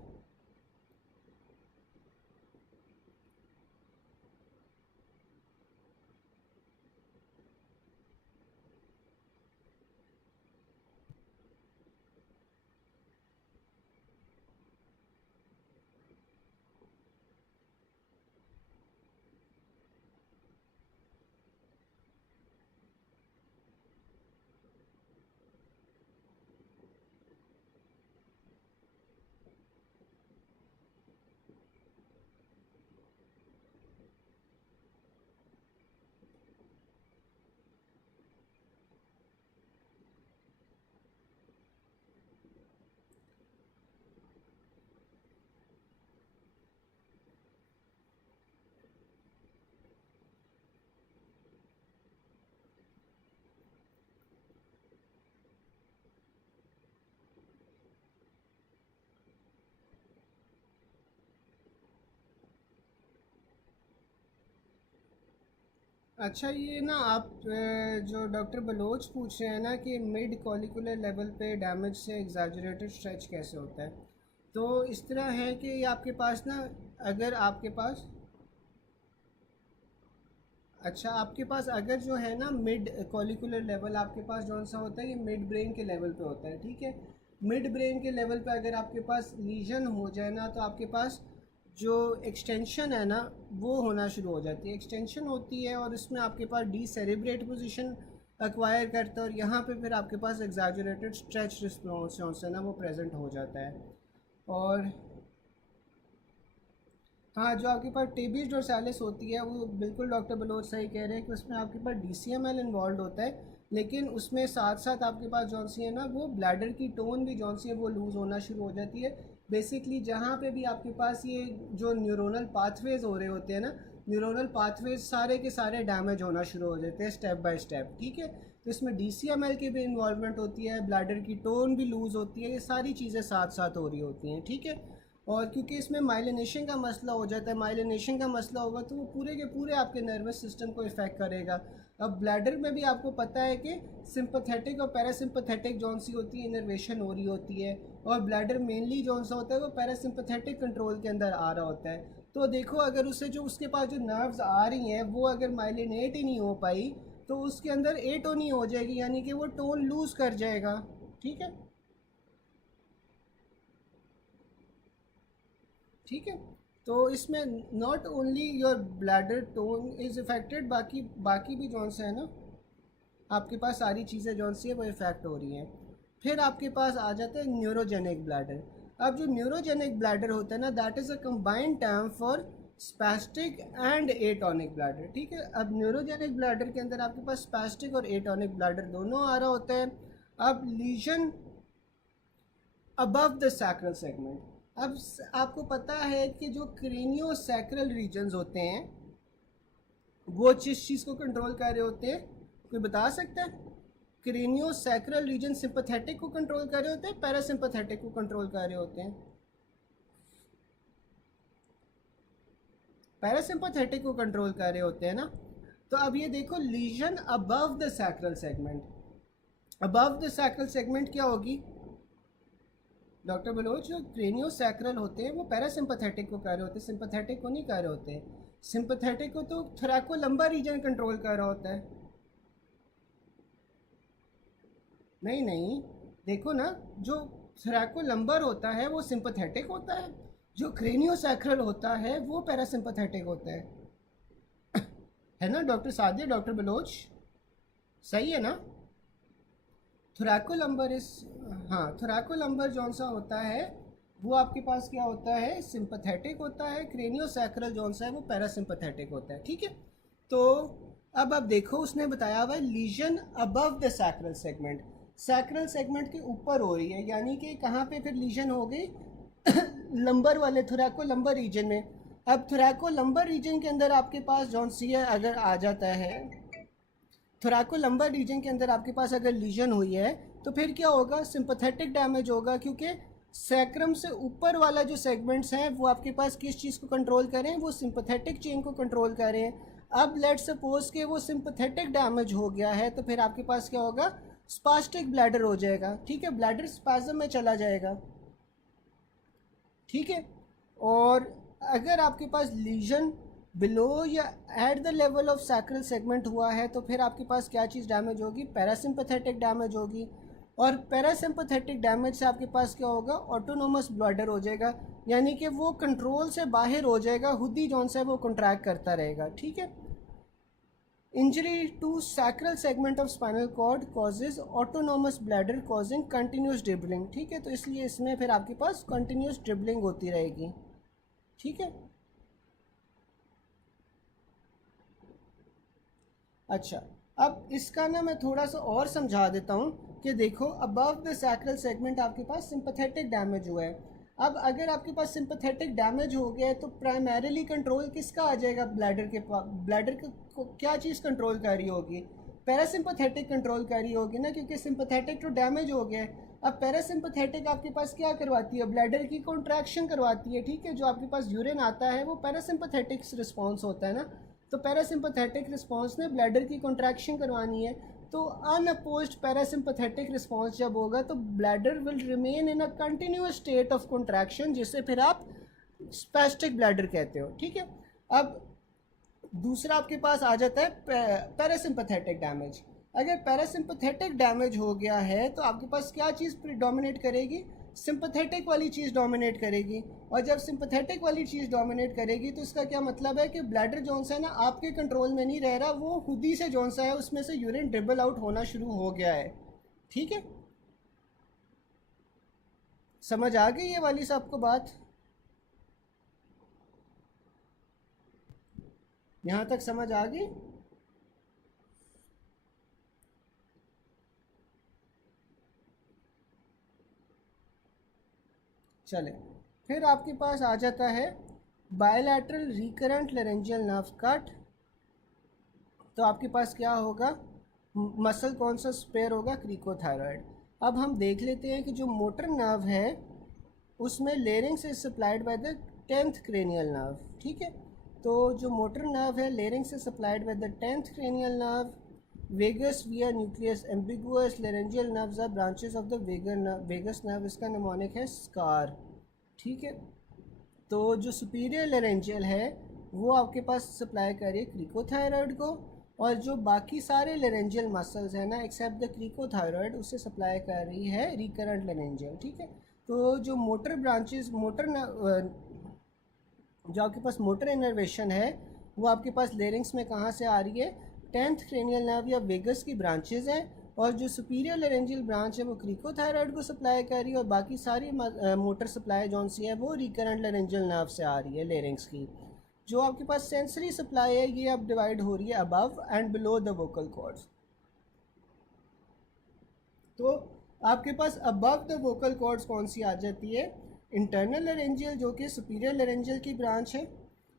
अच्छा, ये ना आप जो डॉक्टर बलोच पूछ रहे हैं ना कि मिड कॉलिकुलर लेवल पे डैमेज से एग्जैजरेटेड स्ट्रेच कैसे होता है, तो इस तरह है कि ये आपके पास ना, अगर आपके पास, अच्छा आपके पास अगर जो है ना मिड कॉलिकुलर लेवल आपके पास जौन सा होता है ये मिड ब्रेन के लेवल पे होता है, ठीक है। मिड ब्रेन के लेवल पे अगर आपके पास लीजन हो जाए ना, तो आपके पास जो एक्सटेंशन है ना वो होना शुरू हो जाती है, एक्सटेंशन होती है, और इसमें आपके पास डी सेरिब्रेट पोजिशन एक्वायर करता है, और यहाँ पे फिर आपके पास एग्जैजरेटेड स्ट्रेच रिस्पॉन्स है ना वो प्रेजेंट हो जाता है। और हाँ, जो आपके पास टेबीज डोर्सालिस होती है वो बिल्कुल डॉक्टर बलोच सही कह रहे हैं कि उसमें आपके पास डीसीएमएल इन्वॉल्व होता है, लेकिन उसमें साथ साथ आपके पास जौन सी है ना वो ब्लैडर की टोन भी जौन सी है वो लूज़ होना शुरू हो जाती है। बेसिकली जहाँ पे भी आपके पास ये जो न्यूरोनल पाथवेज हो रहे होते हैं ना, न्यूरोनल पाथवेज सारे के सारे डैमेज होना शुरू हो जाते हैं स्टेप बाय स्टेप, ठीक है। तो इसमें डीसीएमएल की भी इन्वॉल्वमेंट होती है, ब्लैडर की टोन भी लूज़ होती है, ये सारी चीज़ें साथ साथ हो रही होती हैं, ठीक है। और क्योंकि इसमें माइलिनेशन का मसला हो जाता है, माइलिनेशन का मसला होगा तो वो पूरे के पूरे आपके नर्वस सिस्टम को इफ़ेक्ट करेगा। अब ब्लैडर में भी आपको पता है कि सिंपैथेटिक और पैरासिम्पैथेटिक जौन सी होती है इनर्वेशन हो रही होती है, और ब्लैडर मेनली जौन सा होता है वो पैरासिम्पैथेटिक कंट्रोल के अंदर आ रहा होता है। तो देखो अगर उससे जो उसके पास जो नर्व्स आ रही हैं वो अगर माइलिनेट ही नहीं हो पाई तो उसके अंदर एटोनी हो जाएगी, यानी कि वो टोन लूज़ कर जाएगा। ठीक है, ठीक है। तो इसमें not only your bladder tone is affected, बाकी बाकी भी जौन सा है ना आपके पास सारी चीज़ें जौन सी है वो इफ़ेक्ट हो रही हैं। फिर आपके पास आ जाता है न्यूरोजेनिक ब्लैडर। अब जो न्यूरोजेनिक ब्लैडर होता है ना that is a combined term for spastic and atonic bladder. ठीक है, अब न्यूरोजेनिक ब्लैडर के अंदर आपके पास स्पैस्टिक और एटॉनिक ब्लैडर दोनों आ रहा होता है। अब lesion above the sacral segment. अब आपको पता है कि जो क्रेनियो सैक्रल रीजन्स होते हैं वो जिस चीज़ को कंट्रोल कर रहे होते हैं, कोई बता सकता है? क्रेनियो सैक्रल रीजन सिंपैथेटिक को कंट्रोल कर रहे होते हैं, पैरासिम्पैथेटिक को कंट्रोल कर रहे होते हैं? पैरासिम्पैथेटिक को कंट्रोल कर रहे होते हैं ना। तो अब ये देखो lesion above the sacral segment, above the sacral segment क्या होगी डॉक्टर बलोच? जो क्रेनियो सैक्रल होते हैं वो पैरासिम्पैथेटिक को कर रहे होते हैं, सिंपैथेटिक को नहीं कर रहे होते। सिंपैथेटिक को तो थोरैकोलंबर रीजन कंट्रोल कर रहा होता है। नहीं नहीं, देखो ना, जो थोरैकोलंबर होता है वो सिंपैथेटिक होता है, जो क्रेनियो सैक्रल होता है वो पैरासिम्पैथेटिक होता है ना डॉक्टर सादिया, डॉक्टर बलोच? सही है ना? थोरैकोलंबर इस, हाँ, थोरैकोलंबर जौन सा होता है वो आपके पास क्या होता है, सिंपैथेटिक होता है। क्रेनियो सैक्रल जौन सा है वो पैरासिम्पैथेटिक होता है। ठीक है, तो अब आप देखो उसने बताया हुआ है lesion above the sacral segment, sacral segment के ऊपर हो रही है, यानी कि कहाँ पे फिर लीजन हो गई लंबर वाले थोरैकोलंबर रीजन में। अब थोरैकोलंबर रीजन के अंदर आपके पास जौन सी है अगर आ जाता है, थोरैकोलंबर रीजन के अंदर आपके पास अगर लीजन हुई है तो फिर क्या होगा, सिंपैथेटिक डैमेज होगा, क्योंकि सैक्रम से ऊपर वाला जो सेगमेंट्स हैं वो आपके पास किस चीज़ को कंट्रोल करें, वो सिंपैथेटिक चेन को कंट्रोल करें। अब लेट सपोज कि वो सिंपैथेटिक डैमेज हो गया है तो फिर आपके पास क्या होगा, स्पास्टिक ब्लैडर हो जाएगा। ठीक है, ब्लैडर स्पैज़म में चला जाएगा। ठीक है, और अगर आपके पास लीजन बिलो या eight the level of sacral segment हुआ है तो फिर आपके पास क्या चीज़ डैमेज होगी, पैरासिम्पैथेटिक डैमेज होगी। और पैरासिम्पैथेटिक डैमेज से आपके पास क्या होगा, ऑटोनोमस ब्लैडर हो जाएगा, यानी कि वो कंट्रोल से बाहर हो जाएगा, खुद ही जौन सा है वो कंट्रैक्ट करता रहेगा। ठीक है, injury to sacral segment of spinal cord causes autonomous bladder causing continuous dribbling. ठीक है, तो इसलिए इसमें फिर आपके पास कंटिन्यूस ड्रिबलिंग होती रहेगी। ठीक है, अच्छा, अब इसका ना मैं थोड़ा सा और समझा देता हूँ कि देखो अबव द सैक्रल सेगमेंट आपके पास सिंपैथेटिक डैमेज हुआ है। अब अगर आपके पास सिंपैथेटिक डैमेज हो गया है तो प्राइमरीली कंट्रोल किसका आ जाएगा, ब्लैडर के पास। ब्लैडर को क्या चीज़ कंट्रोल कर रही होगी, पैरासिम्पैथेटिक कंट्रोल कर रही होगी ना, क्योंकि सिंपैथेटिक तो डैमेज हो गया है। अब पैरासिम्पैथेटिक आपके पास क्या करवाती है, ब्लैडर की कॉन्ट्रैक्शन करवाती है। ठीक है, जो आपके पास यूरिन आता है वो पैरासिम्पैथेटिक रिस्पॉन्स होता है ना, तो पैरासिम्पैथेटिक रिस्पॉन्स ने ब्लैडर की कॉन्ट्रैक्शन करवानी है। तो अनअपोज्ड पैरासिम्पैथेटिक रिस्पॉन्स जब होगा तो bladder will remain in a continuous state of contraction, जिसे फिर आप स्पैस्टिक ब्लैडर कहते हो। ठीक है, अब दूसरा आपके पास आ जाता है पैरासिम्पैथेटिक डैमेज। अगर पैरासिम्पैथेटिक डैमेज हो गया है तो आपके पास क्या चीज़ डोमिनेट करेगी, सिंपैथेटिक वाली चीज़ डोमिनेट करेगी। और जब सिंपैथेटिक वाली चीज़ डोमिनेट करेगी तो इसका क्या मतलब है कि ब्लैडर जौन सा है ना आपके कंट्रोल में नहीं रह रहा, वो खुद ही से जौन सा है उसमें से यूरिन ड्रिबल आउट होना शुरू हो गया है। ठीक है, समझ आ गई ये वाली सबको बात? यहाँ तक समझ आ गई? चले, फिर आपके पास आ जाता है bilateral recurrent laryngeal nerve cut. तो आपके पास क्या होगा, मसल कौन सा स्पेयर होगा, क्रिकोथायरॉयड। अब हम देख लेते हैं कि जो मोटर नर्व है उसमें larynx is supplied by the 10th cranial nerve. ठीक है, तो जो मोटर नर्व है larynx is supplied by the 10th cranial nerve, vagus via nucleus ambiguus laryngeal nerves are branches of the vagus nerve, इसका mnemonic है scar. ठीक है, तो जो सुपीरियर लेरेंजियल है वो आपके पास सप्लाई कर रही है क्रिकोथायरॉयड को, और जो बाकी सारे लेरेंजियल मसल्स हैं ना एक्सेप्ट द क्रिकोथायरॉयड उससे सप्लाई कर रही है रिकरेंट लेरेंजियल। ठीक है, तो जो मोटर ब्रांचेस जो आपके पास मोटर इनर्वेशन है वो आपके पास लेरिंग्स में कहाँ से आ रही है, 10th क्रेनियल नर्व या वेगस की ब्रांचेज हैं, और जो सुपीरियर लेरेंजियल ब्रांच है वो क्रिकोथायरॉयड को सप्लाई कर रही है, और बाकी सारी मोटर सप्लाई जौन सी है वो रिकरेंट लेरेंजियल नर्व से आ रही है लेरिंग्स की। जो आपके पास सेंसरी सप्लाई है ये अब डिवाइड हो रही है above and below the vocal cords. तो आपके पास अबव द वोकल कॉर्ड्स कौन सी आ जाती है, इंटरनल लेरेंजियल जो कि सुपीरियर लेरेंजियल की ब्रांच है,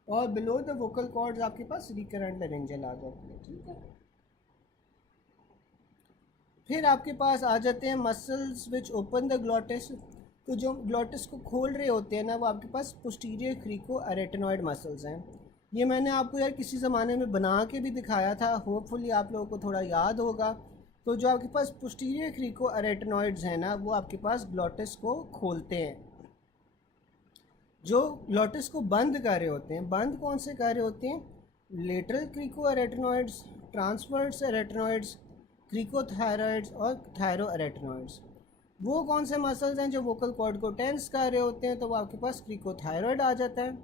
और बिलो द वोकल कॉर्ड्स आपके पास रिकरेंट लेरेंजियल आ जाती है। ठीक है, फिर आपके पास आ जाते हैं muscles which open the glottis. तो जो ग्लॉटिस को खोल रहे होते हैं ना वो आपके पास पोस्टीरियर क्रिको अरेटेनॉइड मसल्स हैं। ये मैंने आपको यार किसी ज़माने में बना के भी दिखाया था, होपफुली आप लोगों को थोड़ा याद होगा। तो जो आपके पास पोस्टीरियर क्रिको अरेटेनॉइड्स हैं ना वो आपके पास ग्लॉटिस को खोलते हैं। जो ग्लॉटिस को बंद कर रहे होते हैं, बंद कौन से कर रहे होते हैं, लेटरल क्रिको अरेटेनॉइड्स, ट्रांसवर्स अरेटेनॉइड्स, क्रिकोथायरॉइड्स और थायरो अरेटेनॉइड्स। वो कौन से मसल्स हैं जो वोकल कॉर्ड को टेंस कर रहे होते हैं, तो वो आपके पास क्रिकोथायरॉइड आ जाता है।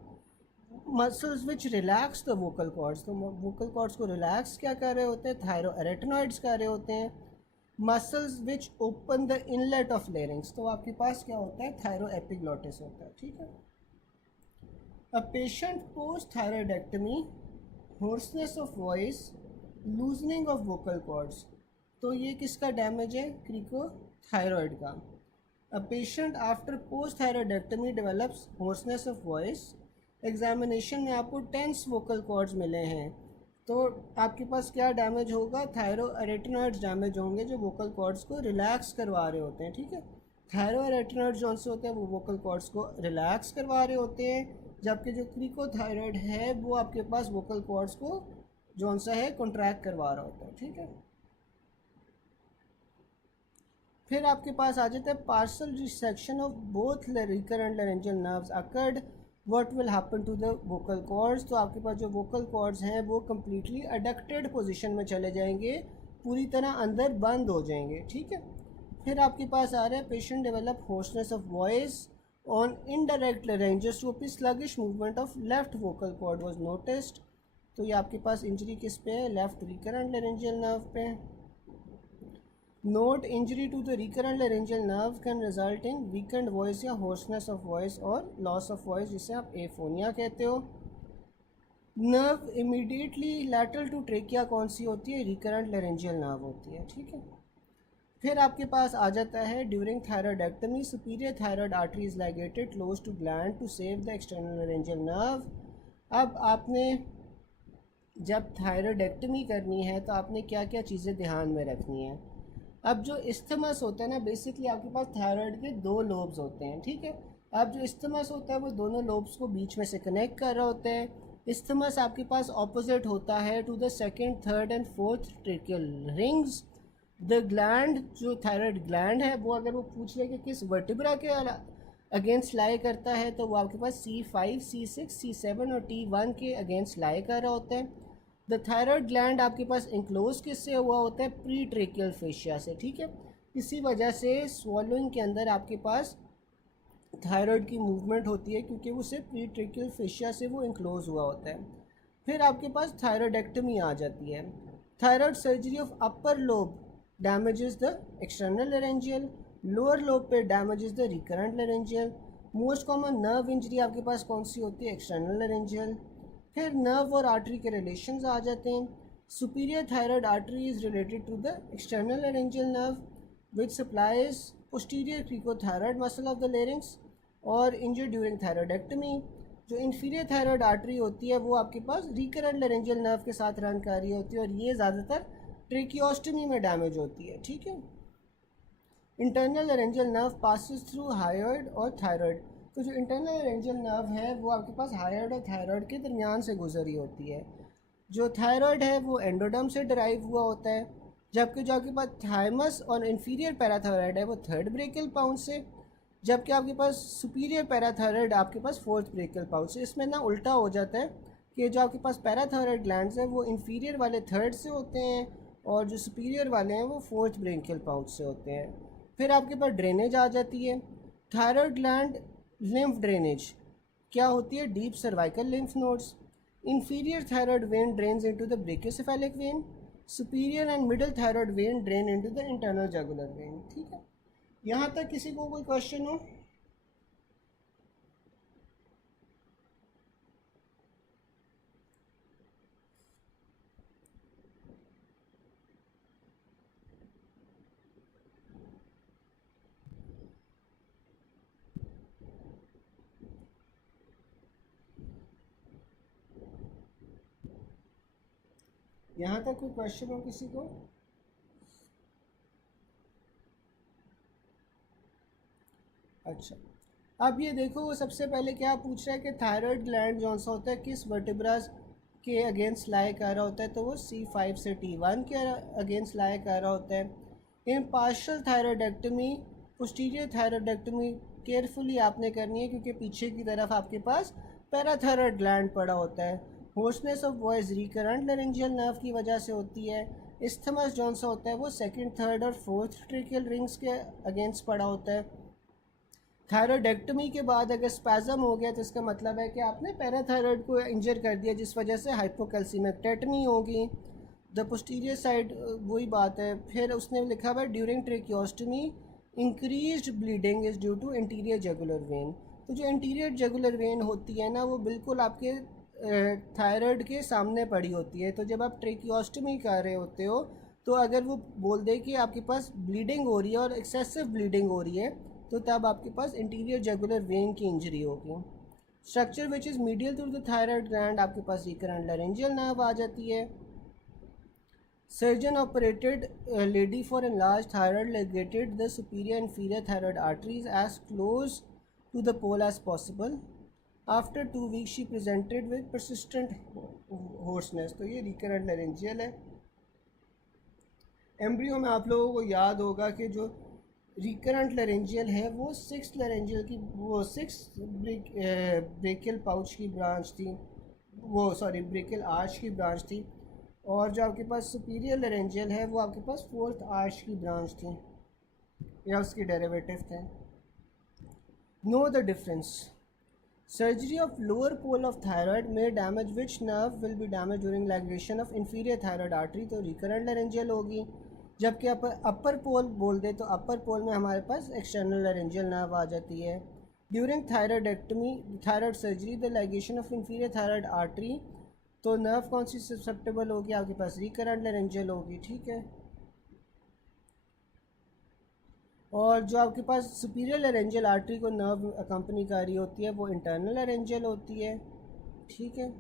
Muscles which relax the vocal cords, तो वोकल कॉर्ड्स को रिलैक्स क्या कर रहे होते हैं, थायरो अरेटेनॉइड्स कर रहे होते हैं। Muscles which open the inlet of larynx, तो आपके पास क्या होता है, थायरो एपिग्लॉटिस होता है। ठीक है, a patient post thyroidectomy, hoarseness of voice, loosening of vocal cords, तो ये किसका डैमेज है, क्रिकोथायरॉयड का। A patient after post thyroidectomy develops hoarseness of voice, examination में आपको टेंस वोकल कॉर्ड्स मिले हैं, तो आपके पास क्या डैमेज होगा, थायरो अरेटेनॉइड्स डैमेज होंगे जो वोकल कॉर्ड्स को रिलैक्स करवा रहे होते हैं। ठीक है, थायरो अरेटेनॉइड्स जौन से होते हैं वो वोकल कॉर्ड्स को रिलैक्स करवा रहे होते हैं, जबकि जो क्रिकोथायरॉयड है वो आपके पास वोकल कॉर्ड्स को जौन सा है कॉन्ट्रैक्ट करवा रहा होता है। ठीक है, फिर आपके पास आ जाता है partial resection of both recurrent laryngeal nerves occurred, what will happen to the vocal cords, तो आपके पास जो वोकल कॉर्ड्स हैं वो कम्प्लीटली अडक्टेड पोजीशन में चले जाएंगे, पूरी तरह अंदर बंद हो जाएंगे। ठीक है, फिर आपके पास आ रहा है patient develop hoarseness of voice on indirect laryngoscopy, sluggish movement of left vocal cord was noticed, तो ये आपके पास इंजरी किस पे है, लेफ्ट रिकरेंट लेरेंजियल नर्व पे। Note injury to the recurrent laryngeal nerve can result in weakened voice या hoarseness of voice और लॉस ऑफ वॉइस, जिसे आप एफोनिया कहते हो। Nerve immediately lateral to trachea कौन सी होती है, रिकरेंट लेरेंजियल नर्व होती है। ठीक है, फिर आपके पास आ जाता है during thyroidectomy superior thyroid artery is ligated close to gland to save the external laryngeal nerve. अब आपने जब थायरॉयडेक्टमी करनी है तो आपने क्या क्या चीज़ें ध्यान में रखनी है। अब जो इस्थमस होता है ना, बेसिकली आपके पास थायराइड के 2 लोब्स होते हैं। ठीक है, अब जो इस्थमस होता है वो दोनों लोब्स को बीच में से कनेक्ट कर रहे होते हैं। इस्थमस आपके पास ऑपोजिट होता है to the second, third and fourth tracheal rings. The gland, जो थायराइड ग्लैंड है वो अगर वो पूछ ले कि किस वर्टिब्रा के अगेंस्ट लाई करता है, तो वो आपके पास C5, C6, C7 और T1 के अगेंस्ट लाई कर रहा होता है। द थायराइड ग्लैंड आपके पास इंक्लोज किससे हुआ होता है, प्री ट्रेकियल फेशिया से। ठीक है, इसी वजह से स्वॉलोइंग के अंदर आपके पास थायराइड की मूवमेंट होती है, क्योंकि वो सिर्फ प्री ट्रेकियल फेशिया से वो इंक्लोज हुआ होता है। फिर आपके पास थायराइडेक्टमी आ जाती है। Thyroid surgery of upper lobe damages the external laryngeal, lower lobe पे damages the recurrent laryngeal. Most common nerve injury आपके पास कौन सी होती है, एक्सटर्नल लेरेंजियल। फिर नर्व और आर्टरी के रिलेशंस आ जाते हैं। Superior thyroid artery is related to the external laryngeal nerve which supplies posterior cricothyroid muscle of the larynx और इंजर्ड ड्यूरिंग थायराइडेक्टमी। जो इंफीरियर थायराइड आर्टरी होती है वो आपके पास रिकरेंट लेरेंजियल नर्व के साथ रन कर रही होती है, और ये ज़्यादातर ट्रेकियोस्टमी में डैमेज होती है। ठीक है, internal laryngeal nerve passes through hyoid और थायराइड। तो जो इंटरनल लेरेंजियल नर्व है वो आपके पास हायोइड और थायराइड के दरमियान से गुजरी होती है। जो थायराइड है वो एंडोडर्म से डराइव हुआ होता है, जबकि जो आपके पास थाइमस और इन्फीरियर पैराथायराइड है वो थर्ड ब्रेकियल पाउच से, जबकि आपके पास सुपीरियर पैराथायराइड आपके पास फोर्थ ब्रेकियल पाउच से। इसमें ना उल्टा हो जाता है कि जो आपके पास पैराथायराइड ग्लैंड्स हैं वो इन्फीरियर वाले थर्ड से होते हैं और जो सुपीरियर वाले हैं वो फोर्थ ब्रेकियल पाउच से होते हैं। फिर आपके पास ड्रेनेज आ जाती है। थायराइड ग्लैंड लिम्फ ड्रेनेज क्या होती है, deep cervical lymph nodes. Inferior thyroid when drains into the brachiocephalic when, superior and middle thyroid when drain into the internal jugular when. ठीक है, यहाँ तक किसी को कोई क्वेश्चन हो? यहाँ तक कोई क्वेश्चन हो किसी को? अच्छा, अब ये देखो सबसे पहले क्या पूछ रहा है कि थायराइड ग्लैंड जो सा होता है किस वर्टिब्रास के अगेंस्ट लाई कर रहा होता है, तो वो C5 से T1 के अगेंस्ट लाई कर रहा होता है। इन partial thyroidectomy, posterior thyroidectomy carefully आपने करनी है क्योंकि पीछे की तरफ आपके पास पैराथायराइड ग्लैंड पड़ा होता है। Hoarseness of voice recurrent laryngeal nerve की वजह से होती है। इस्थमस जौन सा होता है वो सेकंड, थर्ड और फोर्थ ट्रेकियल रिंग्स के अगेंस्ट पड़ा होता है। थायराइडेक्टमी के बाद अगर स्पैज़म हो गया तो इसका मतलब है कि आपने पैराथायराइड को इंजर कर दिया जिस वजह से हाइपोकैल्सीमिक टेटनी होगी। द पोस्टीरियर साइड वही बात है। फिर उसने लिखा हुआ है during tracheostomy increased bleeding is due to anterior jugular vein. तो जो इंटीरियर जगुलर वेन होती है ना वो बिल्कुल आपके थायराइड के सामने पड़ी होती है। तो जब आप ट्रेकियोस्टमी कर रहे होते हो तो अगर वो बोल दे कि आपके पास ब्लीडिंग हो रही है और एक्सेसिव ब्लीडिंग हो रही है तो तब आपके पास इंटीरियर जगुलर वेन की इंजरी होगी। Structure which is medial to the thyroid gland, आपके पास रिकरेंट लैरिंजियल नर्व आ जाती है। Surgeon operated lady for enlarge thyroid ligated the superior inferior thyroid arteries as close to the pole as possible. After 2 weeks she presented with persistent hoarseness. तो ये recurrent laryngeal है। Embryo में आप लोगों को याद होगा कि जो रिकरेंट लैरिंजियल है वो सिक्स लैरिंजियल की वो ब्रेकियल पाउच की ब्रांच थी, वो सॉरी ब्रेकियल आर्च की ब्रांच थी। और जो आपके पास सुपीरियर लैरिंजियल है वो आपके पास फोर्थ आर्च की ब्रांच थी या उसके डेरिवेटिव थे। Know the difference. Surgery of lower pole of thyroid में damage which nerve will be damage during ligation of inferior thyroid artery, तो रिकरेंट लैरिंजियल होगी। जबकि अपर पोल बोल दे तो अपर पोल में हमारे पास एक्सटर्नल लैरिंजियल नर्व आ जाती है। During thyroidectomy thyroid surgery the ligation of inferior thyroid artery, तो नर्व कौन सी ससेप्टेबल होगी, आपके पास रिकरेंट लैरिंजियल होगी। ठीक है, और जो आपके पास सुपीरियर लैरिंजियल आर्टरी को नर्व अकम्पनी कर रही होती है वो इंटरनल लैरिंजियल होती है। ठीक है,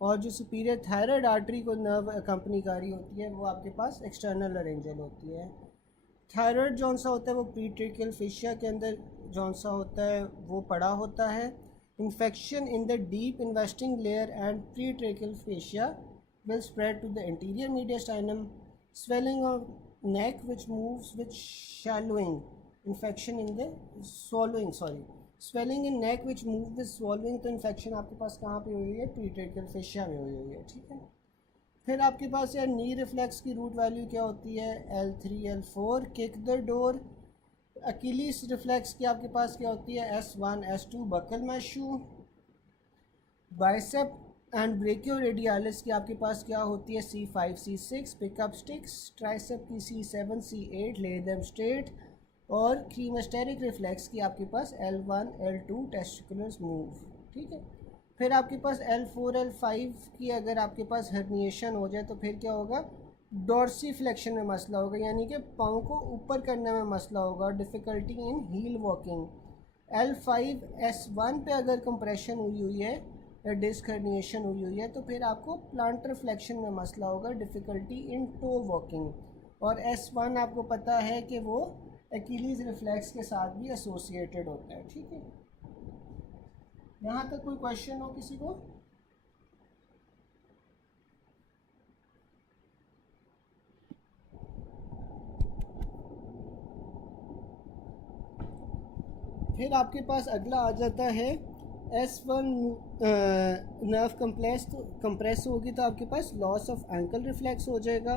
और जो सुपीरियर थायराइड आर्टरी को नर्व अकम्पनी कर रही होती है वो आपके पास एक्सटर्नल लैरिंजियल होती है। थायराइड जौन सा होता है वो प्रीट्रेकियल फेशिया के अंदर जौन सा होता है वो पड़ा होता है। Infection in the deep investing layer and pretracheal fascia will spread to the anterior mediastinum. Swelling of neck which moves with swallowing. Infection in the swelling in neck which moves with swallowing, तो infection आपके पास कहाँ पे हुई है, प्रीट्रेकियल fascia में हुई है। ठीक है, फिर आपके पास यार नी रिफ्लेक्स की रूट वैल्यू क्या होती है, L3 L4। Kick the door. Achilles reflex की आपके पास क्या होती है, S1 S2 buckle my shoe. Bicep and brachioradialis की आपके पास क्या होती है, C5 C6 pickup sticks. Tricep की C7 C8 ले देम स्ट्रेट। और क्रीमेस्टेरिक रिफ्लेक्स की आपके पास L1 L2 टेस्टिकुलर मूव। ठीक है, फिर आपके पास L4 L5 की अगर आपके पास हर्निएशन हो जाए तो फिर क्या होगा, डॉर्सी फ्लेक्शन में मसला होगा, यानी कि पाँव को ऊपर करने में मसला होगा, difficulty in heal walking. L5 S1 पे अगर कंप्रेशन हुई है या डिस्क हर्निएशन हुई है तो फिर आपको प्लांटर फ्लेक्शन में मसला होगा, डिफ़िकल्टी इन टो वॉकिंग। और S1 आपको पता है कि वो अकीलीज रिफ्लेक्स के साथ भी एसोसिएटेड होता है। ठीक है, यहाँ तक कोई क्वेश्चन हो किसी को? फिर आपके पास अगला आ जाता है S1 नर्व कंप्रेस होगी तो आपके पास लॉस ऑफ एंकल रिफ्लेक्स हो जाएगा।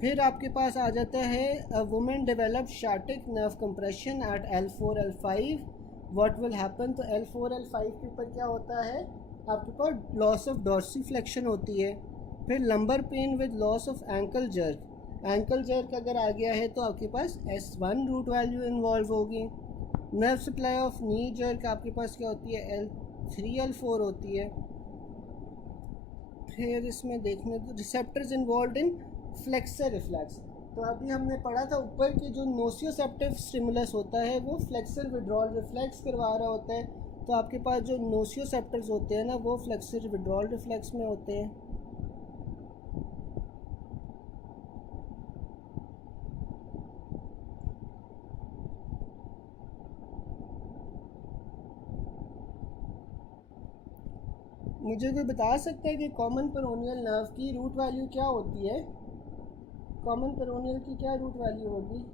फिर आपके पास आ जाता है a woman develop sciatic nerve compression at L4 L5, what will happen. तो L4 L5 के ऊपर क्या होता है, आपके पास लॉस ऑफ डॉर्सीफ्लेक्शन होती है। फिर lumbar pain with loss of ankle jerk, ankle jerk अगर आ गया है तो आपके पास S1 रूट वैल्यू इन्वॉल्व होगी। Nerve supply of knee jerk आपके पास क्या होती है, L3 L4 होती है। फिर इसमें देखने तो receptors involve in flexor reflex, तो अभी हमने पढ़ा था ऊपर कि जो नोसियोसेप्टिव स्टिमुलस होता है वो फ्लेक्सर विड्रॉल रिफ्लेक्स करवा रहा होता है। तो आपके पास जो नोसियोसेप्टर्स होते हैं ना वो फ्लेक्सर विड्रॉल रिफ्लेक्स में होते हैं। मुझे कोई बता सकता है कि कॉमन पेरोनियल नर्व की रूट वैल्यू क्या होती है, कॉमन पेरोनियल की क्या रूट वैल्यू होगी।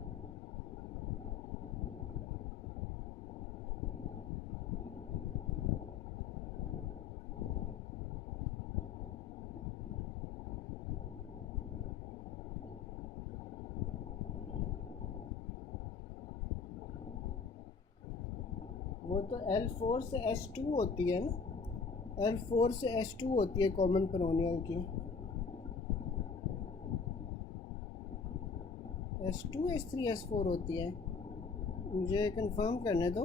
वो तो L4 से S2 होती है ना, L4 से S2 होती है कॉमन पेरोनियल की। S2 S3 S4 होती है, मुझे कंफर्म करने दो।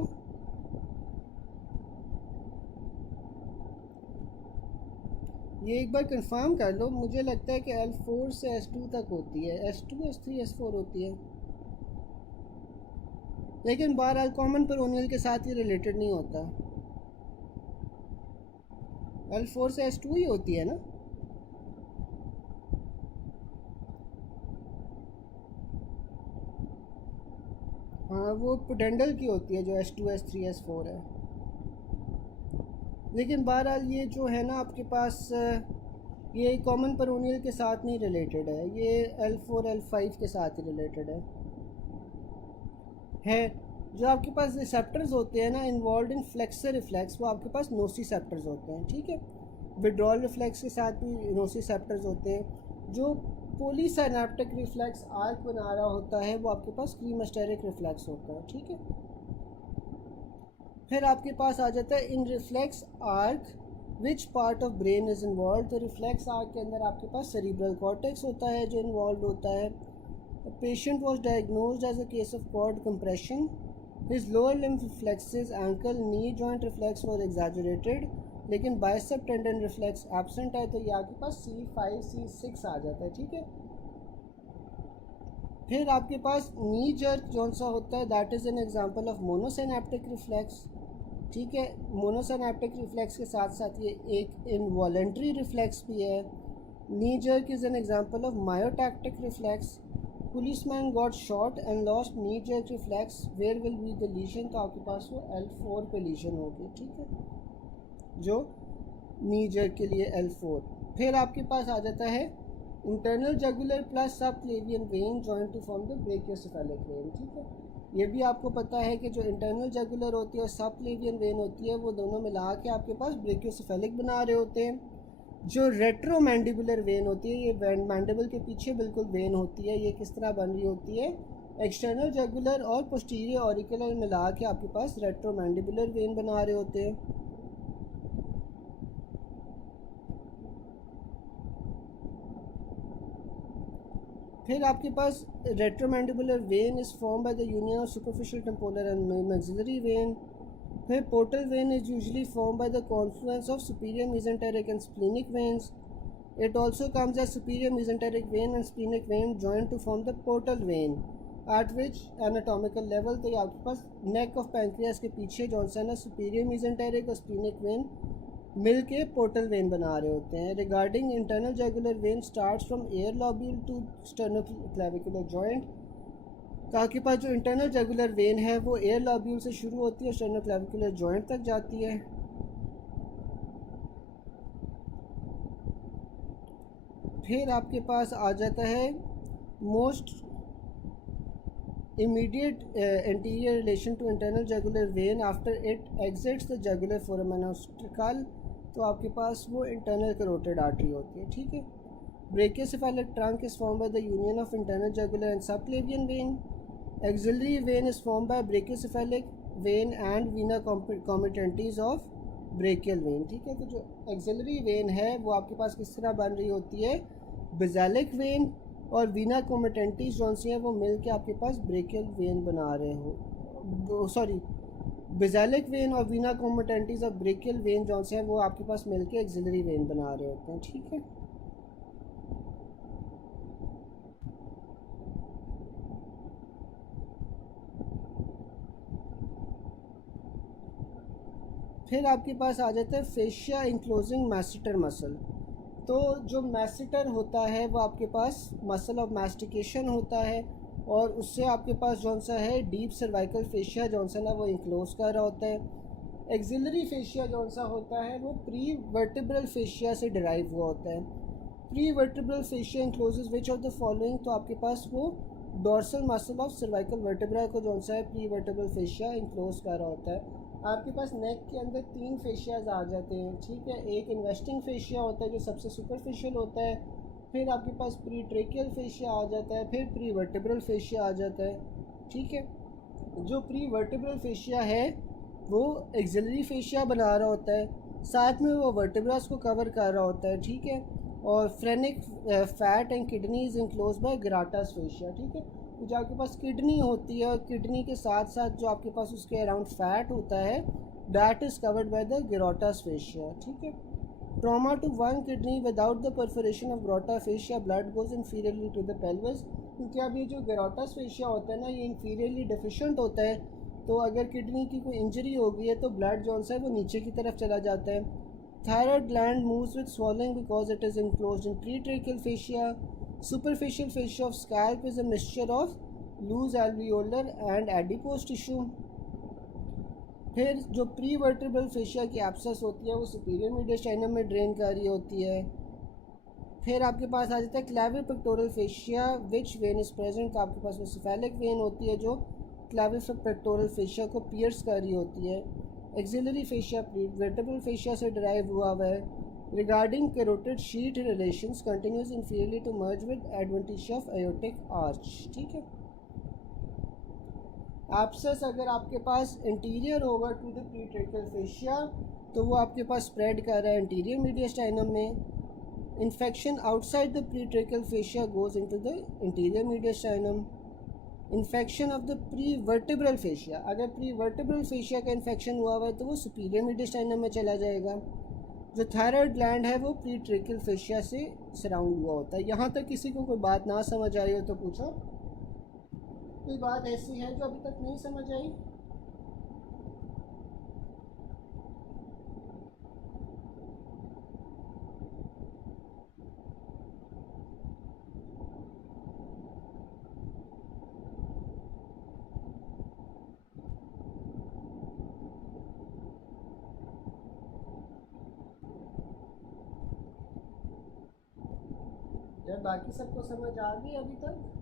ये एक बार कंफर्म कर लो, मुझे लगता है कि L4 से S2 तक होती है, S2 S3 S4 होती है, लेकिन बहरहाल कॉमन पेरोनियल के साथ ये रिलेटेड नहीं होता। L4 से S2 ही होती है ना। हाँ वो पोटेंडल की होती है जो S2 S3 S4 है, लेकिन बहरहाल ये जो है ना आपके पास ये कॉमन पेरोनियल के साथ नहीं रिलेटेड है, ये L4 L5 के साथ ही रिलेटेड है। जो आपके पास रिसेप्टर्स होते हैं ना इन्वॉल्व इन फ्लेक्सर रिफ्लेक्स, वो आपके पास नोसिसेप्टर्स होते हैं, ठीक है। विड्रॉल रिफ्लेक्स के साथ भी नोसिसेप्टर्स होते हैं। जो पोलीसाइनेप्टिक रिफ्लेक्स आर्क बना रहा होता है वो आपके पास क्रीमास्टेरिक रिफ्लेक्स होता है, ठीक है। फिर आपके पास आ जाता है in reflex arc which part of brain is involve. तो रिफ्लेक्स आर्क के अंदर आपके पास सेरिब्रल कॉर्टेक्स होता है जो इन्वॉल्व होता है। Patient was diagnosed as a case of cord compression, his lower limb reflexes ankle knee joint reflex was exaggerated, लेकिन बाइसेप टेंडन रिफ्लेक्स एब्सेंट है। तो ये आपके पास C5 C6 आ जाता है, ठीक है। फिर आपके पास नी जर्क जौन सा होता है that is an example of monosynaptic reflex, ठीक है। मोनोसिनेप्टिक रिफ्लेक्स के साथ साथ ये एक इनवॉलेंट्री रिफ्लेक्स भी है। Knee jerk is an example of myotatic reflex. Policeman got shot and lost knee jerk reflex, where will be the lesion. तो आपके पास वो L4 पे लीजन होगी, ठीक है, जो नी जर्क के लिए L4। फिर आपके पास आ जाता है internal jugular plus subclavian vein joint to form the brachiocephalic vein, ठीक है। ये भी आपको पता है कि जो इंटरनल जगुलर होती है और सब क्लेवियन वेन होती है वो दोनों मिला के आपके पास ब्रेकियोसेफेलिक बना रहे होते हैं। जो रेट्रोमैंडिबुलर वेन होती है, ये मैंडिबल के पीछे बिल्कुल वेन होती है, ये किस तरह बन रही होती है, एक्सटर्नल जगुलर और पोस्टीरियर ऑरिकुलर मिला के आपके पास रेट्रोमैंडिबुलर वेन बना रहे होते हैं। फिर आपके पास retromandibular vein is form by the union of superficial temporal and maxillary vein. फिर portal vein is usually form by the confluence of superior mesenteric and splenic veins. It also comes as superior mesenteric vein and splenic vein joint to form the portal vein at which anatomical level. तो ये आपके पास neck of pancreas के पीछे जौन सा ना superior mesenteric और splenic vein मिल के पोर्टल वेन बना रहे होते हैं। Regarding internal jugular vein starts from ear lobule to sternoclavicular joint. तो आपके पास जो इंटरनल जगुलर वेन है वो एयर लॉब्यूल से शुरू होती है और स्टर्नोक्लेविकुलर जॉइंट तक जाती है। फिर आपके पास आ जाता है most immediate anterior relation to internal jugular vein after it exits the jugular foramen obstacle, तो आपके पास वो इंटरनल कैरोटिड आर्टरी होती है, ठीक है। Brachiocephalic trunk is form by the union of internal jugular and subclavian vein. Axillary vein is form by brachiocephalic vein and vena comitantes of brachial vein, ठीक है। तो जो एक्सिलरी वेन है वो आपके पास किस तरह बन रही होती है, बेसालिक वेन और वीना कॉमिटेंटीज जौन सी हैं वो मिल के आपके पास ब्रेकियल वेन बना रहे हो, सॉरी बेसालिक वेन और Veena comitantes of brachial when जौन से हैं वो आपके पास मिल के एक्सिलरी वेन बना रहे होते हैं, ठीक है। फिर आपके पास आ जाता है फेशिया इंक्लोजिंग मैसेटर मसल। तो जो मैसेटर होता है वो आपके पास मसल ऑफ मैस्टिकेशन होता है और उससे आपके पास जौन सा है डीप सर्वाइकल फेशिया जौन सा ना वो इंक्लोज कर रहा होता है। एक्सिलरी फेशिया जौन सा होता है वो प्री वर्टिब्रल फेशिया से डिराइव हुआ होता है। Pre vertebral fascia encloses which of the following, तो आपके पास वो dorsal muscle of cervical vertebra को जौन सा है प्री वर्टिब्रल फेशिया इंक्लोज कर रहा होता है। आपके पास नेक के अंदर 3 फेशियाज आ जाते हैं, ठीक है। एक इन्वेस्टिंग फेशिया होता है जो सबसे सुपरफिशियल होता है, फिर आपके पास प्री ट्रेकियल फेशिया आ जाता है, फिर प्री वर्टिब्रल फेशिया आ जाता है, ठीक है। जो प्री वर्टिब्रल फेशिया है वो एक्सिलरी फेशिया बना रहा होता है, साथ में वो वर्टिब्रास को कवर कर रहा होता है, ठीक है। और phrenic fat and kidney is enclose by Gerota's fascia, ठीक है। तो जो आपके पास किडनी होती है और किडनी के साथ साथ जो आपके पास उसके अराउंड फैट होता है that is covered by the Gerota's fascia, ठीक है। Trauma to one kidney without the perforation of Gerota fascia blood goes inferiorly to the pelvis, क्योंकि अब ये जो ग्राटास फेशिया होता है ना ये इन्फीरियरली डिफिशेंट होता है, तो अगर किडनी की कोई इंजरी हो गई है तो ब्लड जौन सा है वो नीचे की तरफ चला जाता है। Thyroid gland moves with swallowing because it is enclosed in pretracheal fascia. Superficial fascia of scalp is a mixture of loose alveolar and adipose tissue. फिर जो प्री वर्टिब्रल फेशिया की एब्सेस होती है वो सुपीरियर मीडियस्टाइनम में ड्रेन कर रही होती है। फिर आपके पास आ जाता है clavipectoral fascia which vein is present, तो आपके पास वो सेफेलिक वेन होती है जो क्लैविल पेक्टोरल फेशिया को पियर्स कर रही होती है। Axillary fascia pre vertebral fascia से डिराइव हुआ है। Regarding carotid sheath relations continues inferiorly to merge with adventitia of aortic arch, ठीक है। एब्सेस अगर आपके पास इंटीरियर होगा टू द प्रीट्रेकियल फेशिया तो वो आपके पास स्प्रेड कर रहा है इंटीरियर मीडियस्टाइनम में। Infection outside the pretracheal fascia goes into the anterior mediastinum. Infection of the pre vertebral fascia, अगर प्री वर्टिब्रल फेशिया का इन्फेक्शन हुआ हुआ है तो वो सुपीरियर मीडियस्टाइनम में चला जाएगा। जो थायराइड ग्लैंड है वो प्री ट्रेकियल फेशिया से सराउंड हुआ होता है। यहाँ तक किसी को कोई बात ना समझ आई हो तो पूछो, कोई बात ऐसी है जो अभी तक नहीं समझ आई? यार बाकी सबको समझ आ गई अभी तक?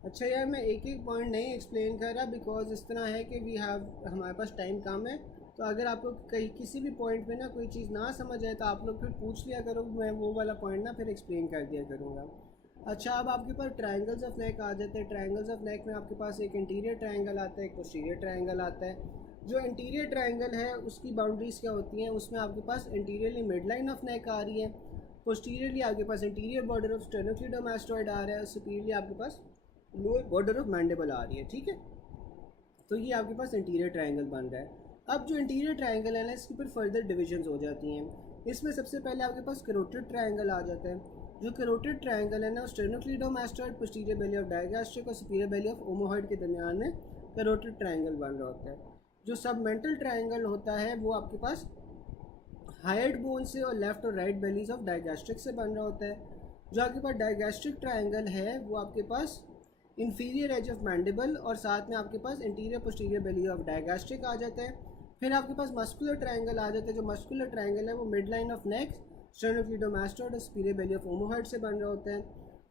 अच्छा यार मैं एक एक पॉइंट नहीं एक्सप्लेन कर रहा बिकॉज इस तरह है कि वी हैव हमारे पास टाइम कम है, तो अगर आपको कहीं किसी भी पॉइंट में ना कोई चीज़ ना समझ आए तो आप लोग फिर पूछ लिया करो, मैं वो वाला पॉइंट ना फिर एक्सप्लेन कर दिया करूँगा। अच्छा अब आपके पास ट्रायंगल्स ऑफ नेक आ जाते हैं। ट्रायंगल्स ऑफ नेक में आपके पास एक इंटीरियर ट्रायंगल आता है, एक पोस्टीरियर ट्रायंगल आता है। जो इंटीरियर ट्रायंगल है उसकी बाउंड्रीज़ क्या होती हैं, उसमें आपके पास anteriorly midline of neck आ रही है, पोस्टीरियरली आपके पास इंटीरियर बॉर्डर ऑफ स्टेनोक्लिडोमास्टोइड आ रहा है, सुपीरियरली आपके पास लोअर बॉर्डर ऑफ मैंडिबल आ रही है, ठीक है। तो ये आपके पास इंटीरियर ट्रायंगल बन रहा है। अब जो इंटीरियर ट्रायंगल है ना इसके ऊपर फर्दर डिविजन्स हो जाती हैं। इसमें सबसे पहले आपके पास कैरोटिड ट्रायंगल आ जाता है। जो कैरोटिड ट्रायंगल है ना स्टेनोक्लिडोमास्टोइड पोस्टीरियर बेली ऑफ डायगैस्ट्रिक और सुपीरियर बेली ऑफ ओमोहॉइड के दरमियान में कैरोटिड ट्रायंगल बन रहा होता है। जो सबमेंटल ट्रायंगल होता है वो आपके पास हाइड बोन से और लेफ्ट और राइट बेलीज ऑफ डायगैस्ट्रिक से बन रहा होता है। जो आपके पास डायगैस्ट्रिक ट्रायंगल है वो आपके पास इंफीरियर एज ऑफ मैंडिबल और साथ में आपके पास anterior posterior belly of digastric आ जाता है। फिर आपके पास मस्कुलर ट्रायंगल आ जाता है। जो मस्कुलर ट्रायंगल है वो मिड लाइन ऑफ नेक, स्टेर्नोक्लीडोमास्टोइड और सुपीरियर बेली ऑफ ओमोहॉइड से बन रहा होता है।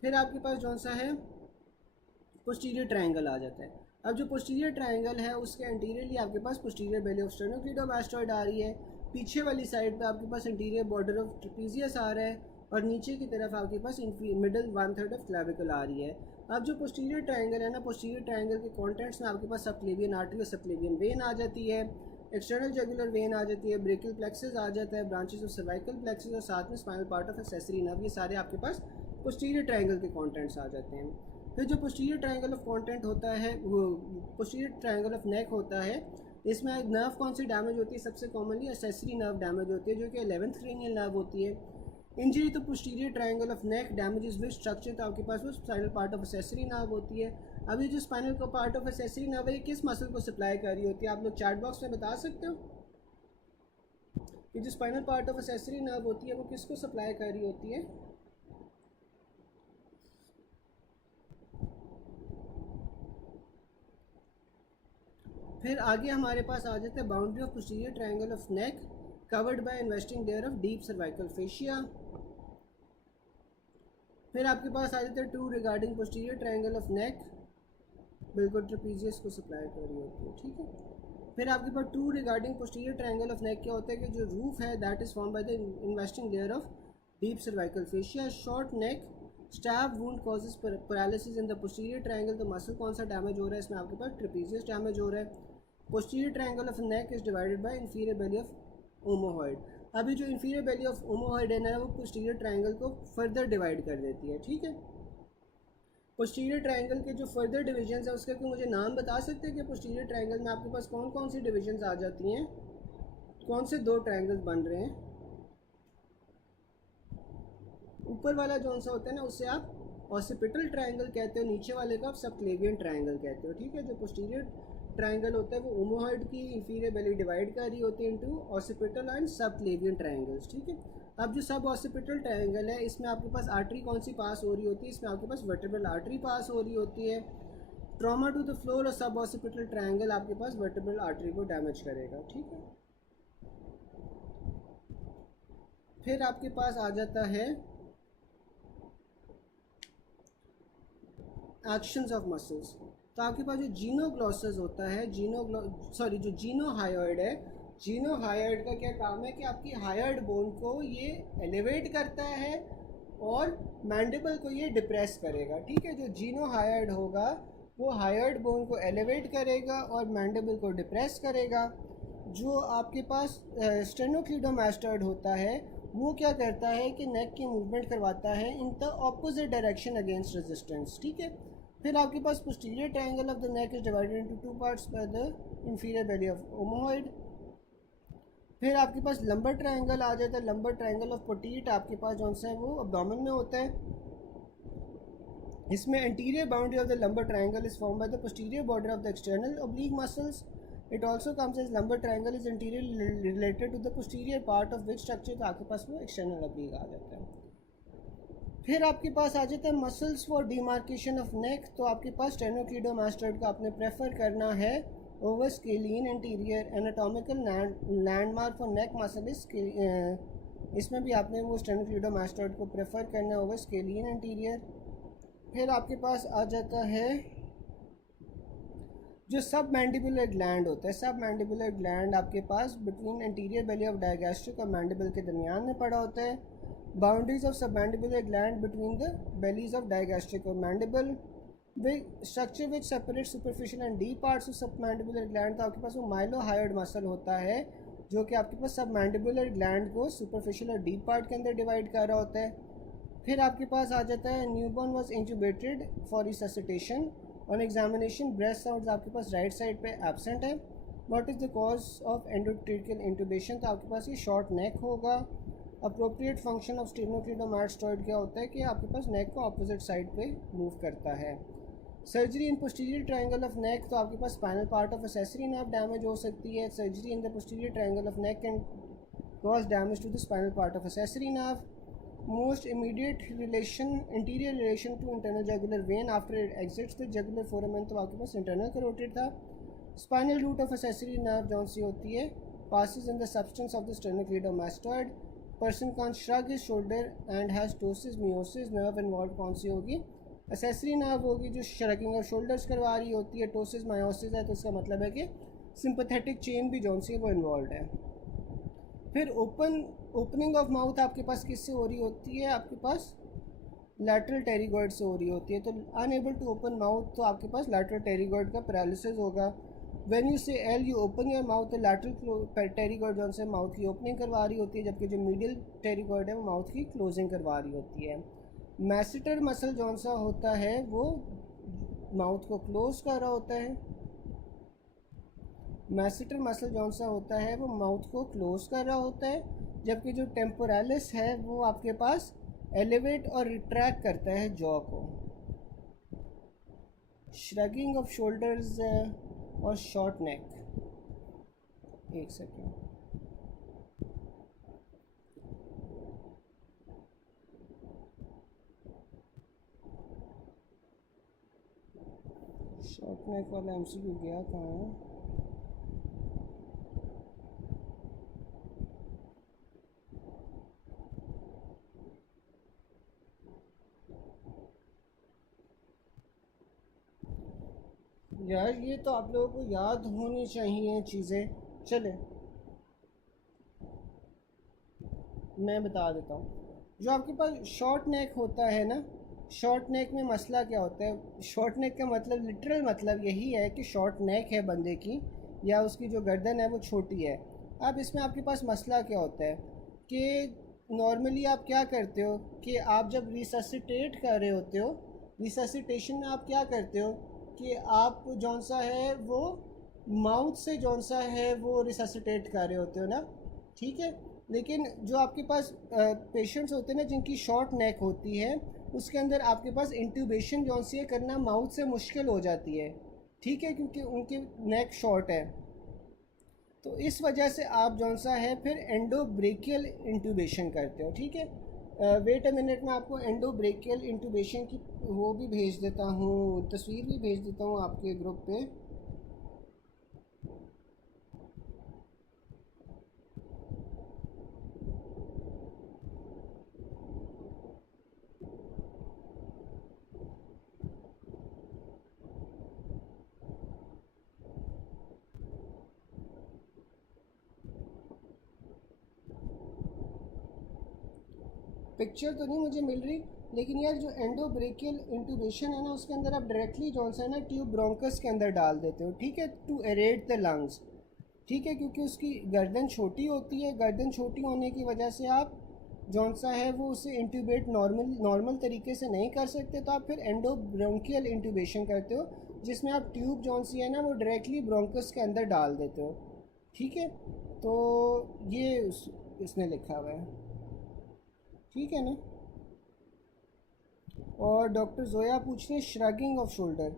फिर आपके पास कौन सा है, पोस्टीरियर ट्रायंगल आ जाता है। अब जो पोस्टीरियर ट्रायंगल है उसके एंटीरियरली आपके पास पोस्टीरियर बेली ऑफ स्टेर्नोक्लीडोमास्टोइड आ रही है। पीछे वाली साइड पे आपके पास इंटीरियर बॉर्डर ऑफ ट्रेपीजियस आ रहा है और नीचे की तरफ आपके पास मिडल 1/3 ऑफ क्लेविकल आ रही है। अब जो पोस्टीरियर ट्रायंगल है ना, पोस्टीरियर ट्रायंगल के कॉन्टेंट्स में आपके पास सबक्लेवियन आर्टरी और सबक्लेवियन वेन आ जाती है, एक्सटर्नल जुगुलर वेन आ जाती है, ब्रेकियल प्लेक्सस आ जाता है, ब्रांचेस ऑफ सर्वाइकल प्लेक्सस और साथ में spinal part of accessory nerve, ये सारे आपके पास पोस्टीरियर ट्रायंगल के कॉन्टेंट्स आ जाते हैं। फिर जो पोस्टीरियर ट्रायंगल ऑफ कॉन्टेंट होता है वो पोस्टीरियर ट्रायंगल ऑफ नेक होता है। इसमें नर्व कौन सी डैमेज होती है, सबसे कॉमनली एक्सेसरी नर्व डैमेज होती है जो कि 11th क्रेनियल नर्व होती है। इंजरी तो posterior triangle of neck damages which structure, तो आपके पास वो spinal part of accessory nerve होती है। अभी जो स्पाइनल का पार्ट ऑफ एक्सेसरी नर्व है किस मसल को सप्लाई कर रही होती है, आप लोग चैट बॉक्स में बता सकते हो कि जो spinal part of accessory nerve होती है वो किसको सप्लाई कर रही होती है। फिर आगे हमारे पास आ जाते हैं boundary of posterior triangle of neck covered by investing layer of deep cervical fascia. फिर आपके पास आ जाते हैं to regarding posterior triangle of neck, बिल्कुल ट्रेपीजियस को सप्लाई कर रही होती है, ठीक है। फिर आपके पास two regarding posterior triangle of neck क्या होता है कि जो रूफ है that is form by the investing layer of deep cervical fascia. Short neck stab wound causes paralysis in the posterior triangle, तो मसल कौन सा डैमेज हो रहा है इसमें, आपके पास ट्रेपीजियस डैमेज हो रहा है। Posterior triangle of neck is divided by inferior belly of omohyoid. अभी जो इंफीरियर बेली ऑफ ओमोहॉइड है ना वो पोस्टीरियर ट्रायंगल को फर्दर डिवाइड कर देती है, ठीक है। पोस्टीरियर ट्रायंगल के जो फर्दर डिविजन्स है उसका कोई मुझे नाम बता सकते हैं कि पोस्टीरियर ट्रायंगल में आपके पास कौन कौन सी डिविजन्स आ जाती हैं, कौन से दो ट्रायंगल्स बन रहे हैं। ऊपर वाला जो सा होता है ना उसे आप ऑसिपिटल ट्रायंगल कहते हो, नीचे वाले को आप सबक्लेवियन ट्रायंगल कहते हो, ठीक है। जो पोस्टीरियर ट्रायंगल होता है वो ओमोहॉइड की इंफीरियर बेली डिवाइड कर रही होती है into occipital and subclavian triangles, ठीक है। अब जो सब ऑसिपिटल ट्रायंगल है इसमें आपके पास आर्टरी कौन सी पास हो रही होती है, इसमें आपके पास वर्टेब्रल आर्टरी पास हो रही होती है। ट्रॉमा टू द फ्लोर और सब ऑसिपिटल ट्रायंगल आपके पास वर्टेब्रल आर्टरी को डैमेज करेगा, ठीक है। फिर आपके पास आ जाता है एक्शंस ऑफ मसल्स। तो आपके पास जो जीनोग्लॉसस होता है, जो जीनोहायोइड है, जीनोहायोइड का क्या काम है कि आपकी हायोइड बोन को ये एलिवेट करता है और मैंडिबल को ये डिप्रेस करेगा, ठीक है। जो जीनोहायोइड होगा वो हायोइड बोन को एलिवेट करेगा और मैंडिबल को डिप्रेस करेगा। जो आपके पास स्टेर्नोक्लीडोमास्टोइड होता है वो क्या करता है कि नेक की मूवमेंट करवाता है in the opposite direction against resistance, ठीक है। फिर आपके पास posterior triangle of the neck is divided into two parts by the inferior belly of omohyoid. फिर आपके पास लंबर ट्रायंगल आ जाता है। लंबर ट्रायंगल ऑफ पोटीट आपके पास जो है वो अब्डोमेन में होता है। इसमें anterior boundary of the lumbar triangle is form by the posterior border of the external oblique muscles. It also comes as lumbar triangle is interior related to the posterior part of which structure, तो आपके पास वो external oblique आ जाता है। फिर आपके पास आ जाता है muscles for demarcation of neck. तो आपके पास स्टेर्नोक्लीडोमास्टोइड का आपने प्रेफर करना है over scalene anterior. Anatomical landmark for neck muscle is, इसमें भी आपने वो स्टेर्नोक्लीडोमास्टोइड को प्रेफर करना है ओवर स्केलियन एंटीरियर। फिर आपके पास आ जाता है जो सब मैंडिबुलर ग्लैंड होता है। सब मैंडिबुलर ग्लैंड आपके पास between anterior belly of digastric और मैंडिबल के दरमियान में पड़ा होता है। Boundaries of submandibular gland between the bellies of digastric और mandible. Structure which separate superficial and deep parts of submandibular gland, तो आपके पास वो माइलोहायोइड मसल होता है जो कि आपके पास सबमैंडिबुलर ग्लैंड को सुपरफिशियल और डीप पार्ट के अंदर डिवाइड कर रहा होता है। फिर आपके पास आ जाता है newborn was incubated for resuscitation. On examination breast sounds आपके पास राइट साइड पे एब्सेंट है। What is the cause of endotracheal intubation, तो आपके पास ये शॉर्ट नेक होगा। अप्रोप्रिएट फंक्शन ऑफ स्टेर्नोक्लीडोमास्टोइड क्या होता है कि आपके पास नेक को अपोजिट साइड पे मूव करता है। Surgery in posterior triangle of neck, तो आपके पास spinal part of accessory nerve damage हो सकती है. Surgery in the posterior triangle of neck can cause damage to the spinal part of accessory nerve. Most immediate relation interior relation to internal jugular vein after it exits the jugular foramen, तो आपके पास internal carotid था. Spinal root of accessory nerve जौन सी होती है passes in the substance of the sternocleidomastoid. Person can't shrug his shoulder and has ptosis meiosis nerve involved. कौन सी होगी? एक्सेसरी नर्व होगी जो श्रगिंग ऑफ शोल्डर्स करवा रही होती है. टोसिस मायोसिस है तो इसका मतलब है कि सिंपैथेटिक चेन भी जौन सी है वो इन्वॉल्व है. फिर ओपनिंग ऑफ माउथ आपके पास किससे हो रही होती है? आपके पास लैटरल टेरिगॉइड से हो रही होती है. तो अनएबल टू ओपन माउथ, तो आपके पास लैटरल टेरिगॉइड का पैरालिसिस होगा. When you say L, you open your mouth, तो lateral टेरिगॉइड जौन से माउथ की ओपनिंग करवा रही होती है, जबकि जो मीडियल टेरिगॉइड है वो माउथ की क्लोजिंग करवा रही होती है. मैसेटर मसल जौन सा होता है वो माउथ को क्लोज कर रहा होता है. मैसेटर मसल जौन सा होता है वो माउथ को क्लोज कर रहा होता है, जबकि जो टेम्पोरालिस है वो आपके पास एलिवेट और रिट्रैक्ट करता है जॉ को. श्रगिंग ऑफ शोल्डर्स और शॉर्ट नेक. एक सेकेंड. शॉर्ट नेक वाला एमसीक्यू गया कहाँ है? यार ये तो आप लोगों को याद होनी चाहिए चीज़ें. चले मैं बता देता हूँ. जो आपके पास शॉर्ट नेक होता है ना, शॉर्ट नेक में मसला क्या होता है? शॉर्ट नेक का मतलब लिटरल मतलब यही है कि शॉर्ट नेक है बंदे की, या उसकी जो गर्दन है वो छोटी है. अब इसमें आपके पास मसला क्या होता है कि नॉर्मली आप क्या करते हो कि आप जब रिससिटेट कर रहे होते हो, रिससिटेशन में आप क्या करते हो कि आप जौन सा है वो माउथ से जौन सा है वो रिससिटेट कर रहे होते हो ना, ठीक है. लेकिन जो आपके पास पेशेंट्स होते हैं ना जिनकी शॉर्ट नेक होती है, उसके अंदर आपके पास इंट्यूबेशन जौन सी है करना माउथ से मुश्किल हो जाती है, ठीक है, क्योंकि उनकी नेक शॉर्ट है. तो इस वजह से आप जौन सा है फिर एंडोब्रेकियल इंट्यूबेशन करते हो, ठीक है. वेट अ मिनट, मैं आपको एंडोब्रेकियल इंट्यूबेशन की वो भी भेज देता हूँ, तस्वीर भी भेज देता हूँ आपके ग्रुप पे. पिक्चर तो नहीं मुझे मिल रही, लेकिन यार जो एंडोब्रेकियल इंट्यूबेशन है ना उसके अंदर आप डायरेक्टली जौन सा है ना ट्यूब ब्रोंकस के अंदर डाल देते हो, ठीक है, टू एरेट द लंग्स, ठीक है, क्योंकि उसकी गर्दन छोटी होती है. गर्दन छोटी होने की वजह से आप जौन सा है वो उसे इंट्यूबेट नॉर्मल तरीके से नहीं कर सकते. तो आप फिर एंडोब्रोंकियल इंट्यूबेशन करते हो, जिसमें आप ट्यूब जौन सी है ना वो डायरेक्टली ब्रोंकस के अंदर डाल देते हो, ठीक है. तो ये इसने लिखा हुआ है, ठीक है ना. और डॉक्टर जोया पूछ रहे हैं श्रगिंग ऑफ शोल्डर.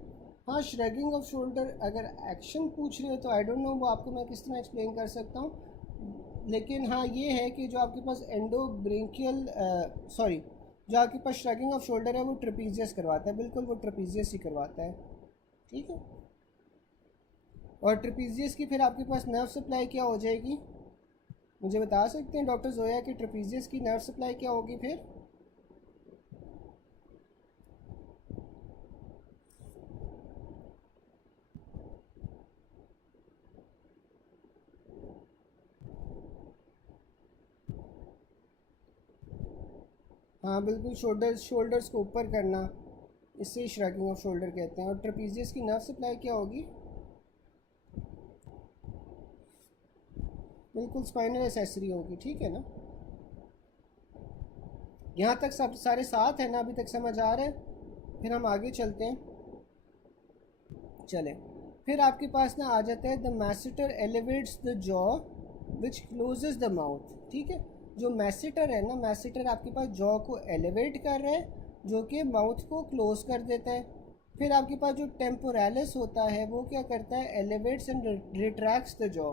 हाँ, श्रगिंग ऑफ शोल्डर अगर एक्शन पूछ रहे हो तो आई डोंट नो वो आपको मैं किस तरह एक्सप्लेन कर सकता हूँ. लेकिन हाँ ये है कि जो आपके पास एंडोब्रेंकियल सॉरी जो आपके पास श्रगिंग ऑफ शोल्डर है वो ट्रेपीजियस करवाता है, बिल्कुल वो ट्रेपीजियस ही करवाता है, ठीक है. और ट्रेपीजियस की फिर आपके पास नर्व सप्लाई क्या हो जाएगी, मुझे बता सकते हैं डॉक्टर जोया कि ट्रेपीजियस की नर्व सप्लाई क्या होगी फिर? हाँ बिल्कुल, शोल्डर्स को ऊपर करना, इससे ही श्रगिंग ऑफ शोल्डर कहते हैं. और ट्रेपीजियस की नर्व सप्लाई क्या होगी? बिल्कुल स्पाइनल एसेसरी होगी, ठीक है ना. यहाँ तक सब सारे साथ हैं ना, अभी तक समझ आ रहा है? फिर हम आगे चलते हैं. चलें, फिर आपके पास ना आ जाता है the masseter elevates the jaw which closes the mouth, ठीक है. जो मैसेटर है ना, मैसेटर आपके पास जॉ को एलिवेट कर रहा है जो कि माउथ को क्लोज कर देता है, फिर आपके पास जो टेम्पोरालिस होता है वो क्या करता है, elevates and retracts the jaw.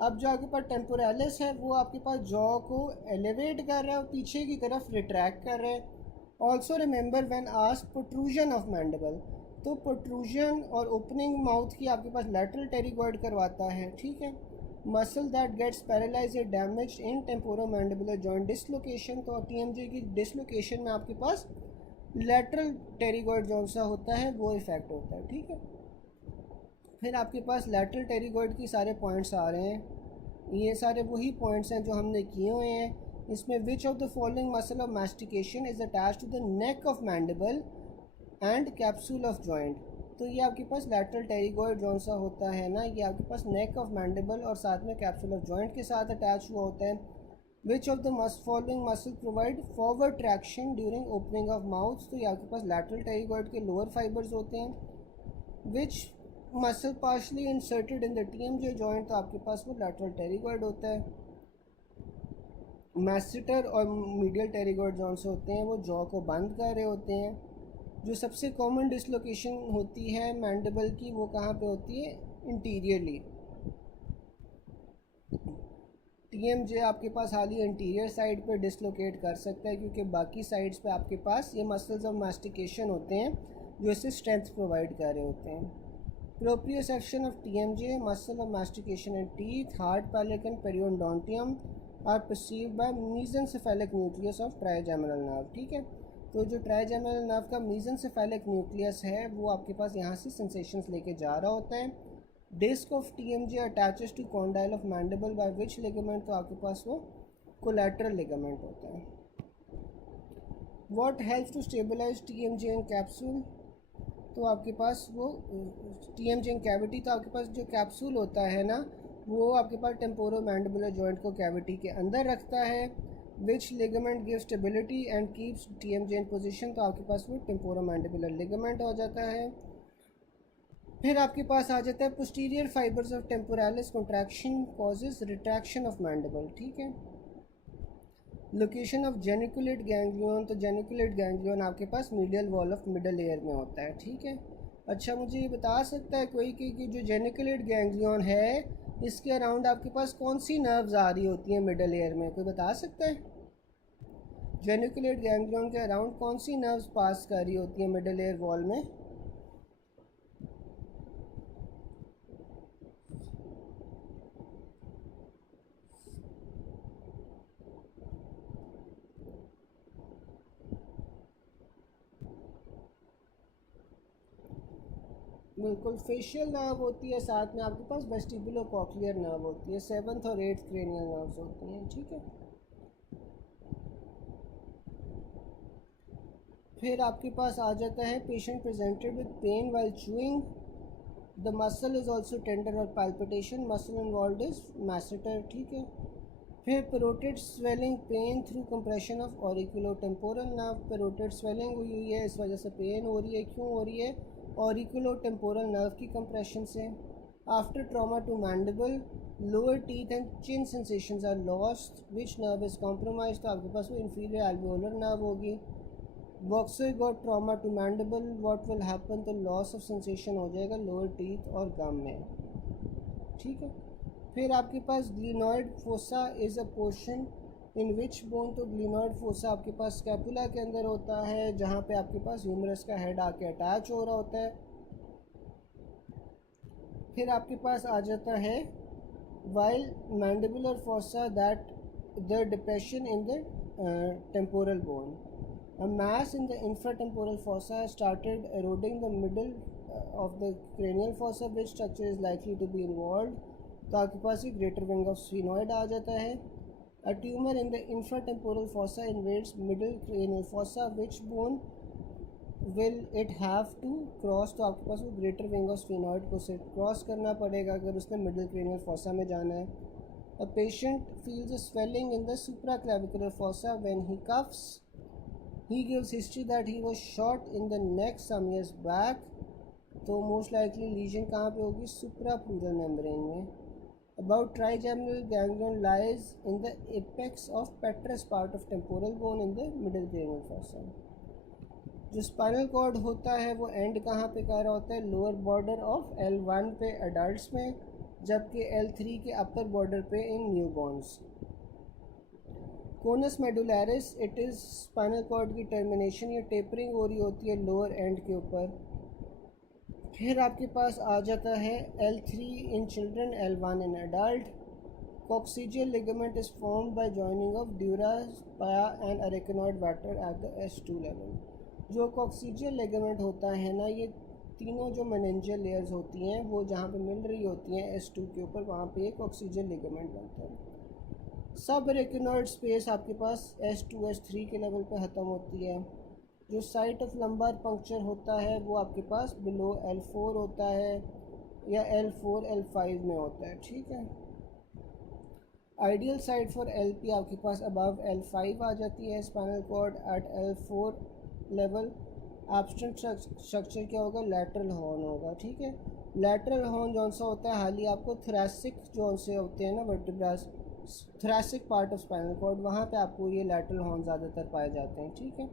अब जो आपके पास टेम्पोरालिस है वो आपके पास जॉ को एलिवेट कर रहा है और पीछे की तरफ रिट्रैक्ट कर रहा है। Also remember when asked protrusion of mandible, तो प्रोट्रूजन और ओपनिंग माउथ की आपके पास लैटरल टेरिगॉइड करवाता है, ठीक है। मसल दैट गेट्स पैरालाइज या damage in temporomandibular joint dislocation, तो टीएमजे की डिसलोकेशन में आपके पास लैटरल टेरिगॉइड जो सा होता है वो इफेक्ट होता है, ठीक है। फिर आपके पास लैटरल टेरिगॉइड की सारे पॉइंट्स आ रहे हैं, ये सारे वही पॉइंट्स हैं जो हमने किए हुए हैं। इसमें which of the following muscle of mastication is attach to the neck of mandible and capsule of joint, तो ये आपके पास लैटरल टेरिगॉइड जो सा होता है ना, ये आपके पास नेक ऑफ मैंडिबल और साथ में कैप्सूल ऑफ जॉइंट के साथ अटैच हुआ होता है। विच of the following muscle provide forward traction during opening of mouth, तो ये आपके पास लैटरल टेरिगॉइड के लोअर फाइबर्स होते हैं। Which muscle partially inserted in the TMJ joint, तो आपके पास वो लैटरल टेरिगॉइड होता है। मैस्टिटर और मीडियल टेरिगॉइड जॉन से होते हैं वो जॉ को बंद कर रहे होते हैं। जो सबसे कॉमन डिसलोकेशन होती है मैंडिबल की वो कहाँ पे होती है, इंटीरियरली। टीएमजे आपके पास हाली इंटीरियर साइड पे डिसलोकेट कर सकता है क्योंकि बाकी साइड्स पे आपके पास ये मसल्स ऑफ मास्टिकेशन होते हैं जो इसे स्ट्रेंथ प्रोवाइड कर रहे होते हैं। Proprioception of TMJ, muscle of mastication and teeth, hard palate and periodontium are perceived by mesencephalic nucleus of trigeminal nerve, ठीक है। तो जो ट्राइजेमिनल नर्व का मीसेंसेफेलिक न्यूक्लियस है वो आपके पास यहाँ से सेंसेशंस लेके जा रहा होता है। Disc of TMJ attaches to condyle of mandible by which ligament, तो आपके पास वो कोलैटरल लिगामेंट होता है। What helps to stabilise TMJ in capsule, तो आपके पास वो टीएमजे इन कैविटी, तो आपके पास जो कैप्सूल होता है ना वो आपके पास टेम्पोरोमैंडिबुलर जॉइंट को कैविटी के अंदर रखता है। Which ligament give stability and keeps TMJ in position, तो आपके पास वो टेम्पोरोमैंडिबुलर लिगामेंट हो जाता है। फिर आपके पास आ जाता है posterior fibres of temporalis contraction causes retraction of mandible, ठीक है। लोकेशन ऑफ जेनिकुलेट गैंग्लियन, तो जेनिकुलेट गैंग्लियन आपके पास medial wall of middle ear में होता है, ठीक है। अच्छा मुझे ये बता सकता है कोई कि जो जेनिकुलेट गैंग्लियन है इसके अराउंड आपके पास कौन सी नर्व्स आ रही होती हैं मिडल एयर में, कोई बता सकता है? जेनिकुलेट गैंग्लियन के अराउंड कौन सी नर्व्स पास कर रही होती हैं मिडल एयर वॉल में? बिल्कुल, फेशियल नर्व होती है, साथ में आपके पास वेस्टिबुलो कॉक्लियर नर्व होती है, 7th और 8th क्रेनियल नर्व्स होती हैं, ठीक है। फिर आपके पास आ जाता है patient presented with pain while chewing, the muscle is also tender और palpitation, muscle involve is masseter, ठीक है। फिर parotid swelling pain through compression of auriculotemporal nerve, parotid swelling हुई है इस वजह से पेन हो रही है, क्यों हो रही है? ऑरिकुलोटेम्पोरल नर्व की कंप्रेशन से। After trauma to mandible, lower teeth and chin sensations are lost, which nerve is compromise, तो आपके पास वो इंफीरियर एल्वियोलर नर्व होगी। Boxer got trauma to mandible, what will happen, तो लॉस ऑफ सेंसेशन हो जाएगा लोअर टीथ और गम में, ठीक है। फिर आपके पास glenoid fossa is a portion in which bone, तो ग्लिनॉइड फोसा आपके पास स्कैपुला के अंदर होता है जहाँ पे आपके पास ह्यूमरस का हेड आके अटैच हो रहा होता है। फिर आपके पास आ जाता है while mandibular fossa that the depression in the temporal bone, a mass in the infratemporal fossa has started eroding the middle of the cranial fossa, which structure is likely to be involved, तो आपके पास ये greater wing of sphenoid आ जाता है। A tumor in the infratemporal fossa invades middle cranial fossa, which bone will it have to cross, तो आपके पास वो ग्रेटर विंग ऑफ स्फीनॉइड को से क्रॉस करना पड़ेगा अगर उसने मिडल क्रेनियल फोसा में जाना है। A patient feels a swelling in the supraclavicular fossa when he coughs. He gives history that he was shot in the neck some years back, तो मोस्ट लाइकली लीजन कहाँ पे होगी? सुप्राप्लूरल membrane में। About trigeminal ganglion lies in the apex of petrous part of temporal bone in the middle cranial fossa. जो spinal cord होता है वो and कहाँ पे कर रहा होता है, लोअर बॉर्डर ऑफ L1 पे एडल्ट्स में, जबकि L3 के अपर बॉर्डर पे in newborns. Conus medullaris, it is spinal cord की टर्मिनेशन या टेपरिंग हो रही होती है लोअर एंड के ऊपर। फिर आपके पास आ जाता है L3 in children, L1 in adult. Coccygeal ligament is formed by joining of dura, pia and arachnoid vertebra at the S2 level। जो coccygeal ligament होता है ना, ये तीनों जो meningeal layers होती हैं वो जहाँ पे मिल रही होती हैं S2 के ऊपर, वहाँ पे ये coccygeal ligament बनता है। सब arachnoid space आपके पास S2 S3 के लेवल पे ख़त्म होती है। जो साइट ऑफ लंबार पंक्चर होता है वो आपके पास बिलो L4 होता है या L4 L5 में होता है, ठीक है। आइडियल साइड फॉर LP आपके पास अबव L5 आ जाती है spinal cord at L4 level. एब्स्ट्रेंट स्ट्रक्चर क्या होगा, लैटरल हॉर्न होगा, ठीक है। लैटरल हॉर्न जौन सा होता है हाली आपको थोरैसिक जौन से होते हैं ना vertebras, thoracic part of spinal cord, वहाँ पे आपको ये लैटरल हॉर्न ज़्यादातर पाए जाते हैं, ठीक है।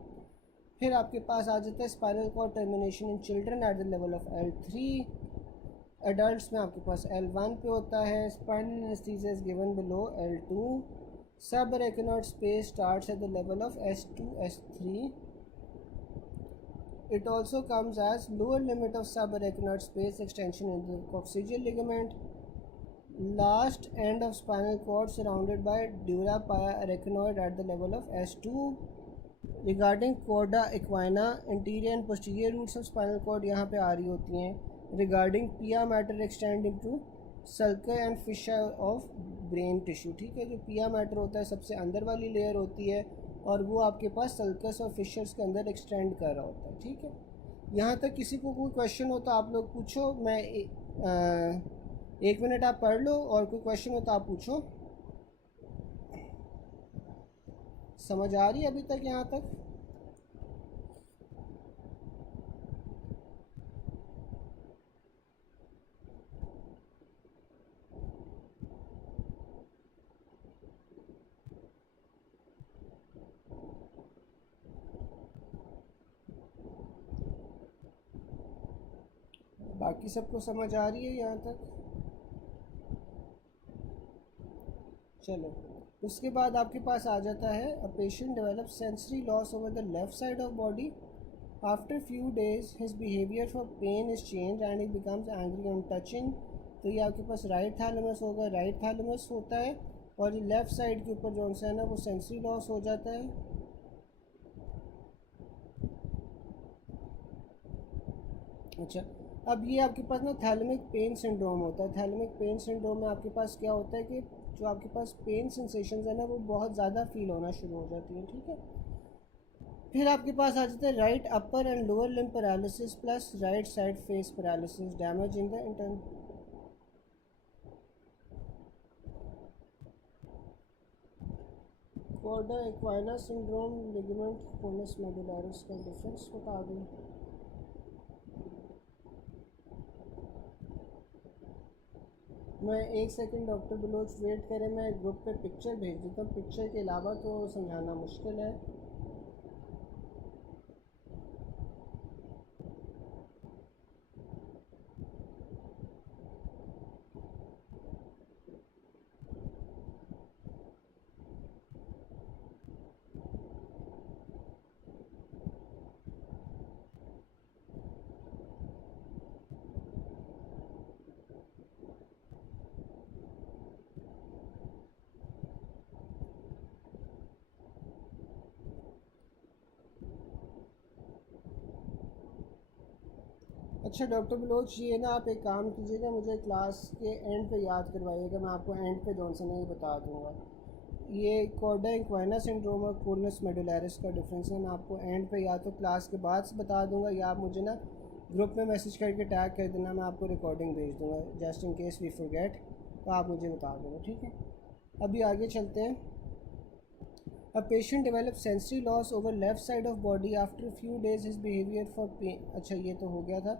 फिर आपके पास आ जाता है spinal cord termination in children at the level of L3। Adults में आपके पास L1 पे होता है। Spinal anaesthesia is given below L2। Subarachnoid space starts at the level of S2 S3। It also comes as lower limit of subarachnoid space extension in the coccygeal ligament. Last end of spinal cord surrounded by dura, pia, arachnoid at the level of S2. Regarding chorda equina, anterior and posterior roots of spinal cord यहाँ पे आ रही होती हैं। Regarding pia mater extend into sulci and fissure of brain tissue, ठीक है। जो pia mater होता है सबसे अंदर वाली लेयर होती है और वो आपके पास सल्कस और फिशर्स के अंदर एक्सटेंड कर रहा होता है, ठीक है। यहाँ तक किसी को कोई क्वेश्चन हो तो आप लोग पूछो, मैं 1 मिनट आप पढ़ लो और कोई क्वेश्चन हो तो आप पूछो। समझ आ रही है अभी तक यहाँ तक? बाकी सबको समझ आ रही है यहाँ तक? चलो, उसके बाद आपके पास आ जाता है a patient develop sensory loss over the left side of body. After few days his behaviour for pain is change and he becomes angry on touching. तो ये आपके पास राइट थैलेमस होगा, राइट थैलेमस होता है और ये लेफ़्ट साइड के ऊपर जो है ना वो सेंसरी लॉस हो जाता है। अच्छा, अब ये आपके पास ना थैलेमिक पेन सिंड्रोम होता है। थैलेमिक पेन सिंड्रोम में आपके पास क्या होता है कि जो आपके पास पेन सेंसेशंस है ना वो बहुत ज़्यादा फील होना शुरू हो जाती हैं, ठीक है। फिर आपके पास आ जाता है right upper and lower limb paralysis plus right side face paralysis, damage in the intern. Cauda equina syndrome, ligament conus medullaris का डिफरेंस बता दूँ। मैं 1 सेकंड डॉक्टर बलोच वेट करें, मैं ग्रुप पे पिक्चर भेज देता हूँ, पिक्चर के अलावा तो समझाना मुश्किल है। अच्छा डॉक्टर बलोच, ये ना आप एक काम कीजिएगा, मुझे क्लास के एंड पे याद करवाइएगा, मैं आपको एंड पे जॉनसन ही बता दूंगा। ये कॉर्डा इक्वाइना सिंड्रोम और कोनस मेडुलैरिस का डिफरेंस है, मैं आपको एंड पे या तो क्लास के बाद बता दूंगा या आप मुझे ना ग्रुप में मैसेज करके टैग कर देना, मैं आपको रिकॉर्डिंग भेज दूंगा just in case we forget, तो आप मुझे बता देना, ठीक है। अभी आगे चलते हैं। A patient develop sensory loss over left side of body after few days his behaviour for pain. अच्छा, ये तो हो गया था।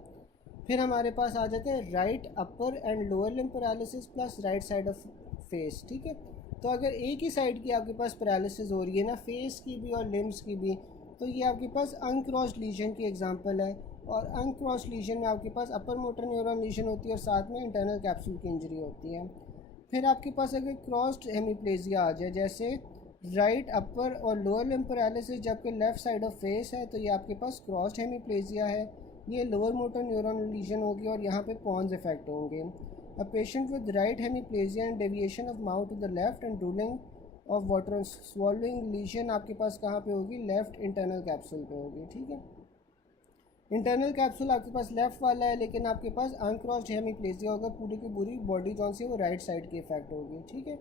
फिर हमारे पास आ जाते हैं right upper and lower limb paralysis plus right side of face, ठीक है। तो अगर एक ही साइड की आपके पास पैरालिसिस हो रही है ना, फेस की भी और लिम्स की भी, तो ये आपके पास अनक्रॉस्ड लीजन की एग्जांपल है। और अनक्रॉस्ड लीजन में आपके पास अपर मोटर न्यूरॉन लीजन होती है और साथ में इंटरनल कैप्सूल की इंजरी होती है। फिर आपके पास अगर क्रॉस्ड हेमीप्लेजिया आ जाए, जैसे राइट अपर और लोअर लिम्ब पैरालिसिस जबकि लेफ्ट साइड ऑफ फेस है, तो ये आपके पास क्रॉस्ड हेमीप्लेजिया है। ये लोअर मोटर न्यूरॉन लीजन होगी और यहाँ पे पॉन्स इफेक्ट होंगे। A patient with right hemiplegia and deviation of mouth to the left and drooling of water swallowing lesion आपके पास कहाँ पे होगी, लेफ्ट इंटरनल कैप्सूल पे होगी। ठीक है, इंटरनल कैप्सूल आपके पास लेफ्ट वाला है, लेकिन आपके पास अनक्रॉस्ड हेमीप्लेजिया होगा, पूरी की पूरी बॉडी जौन सी वो राइट साइड की इफेक्ट होगी। ठीक है,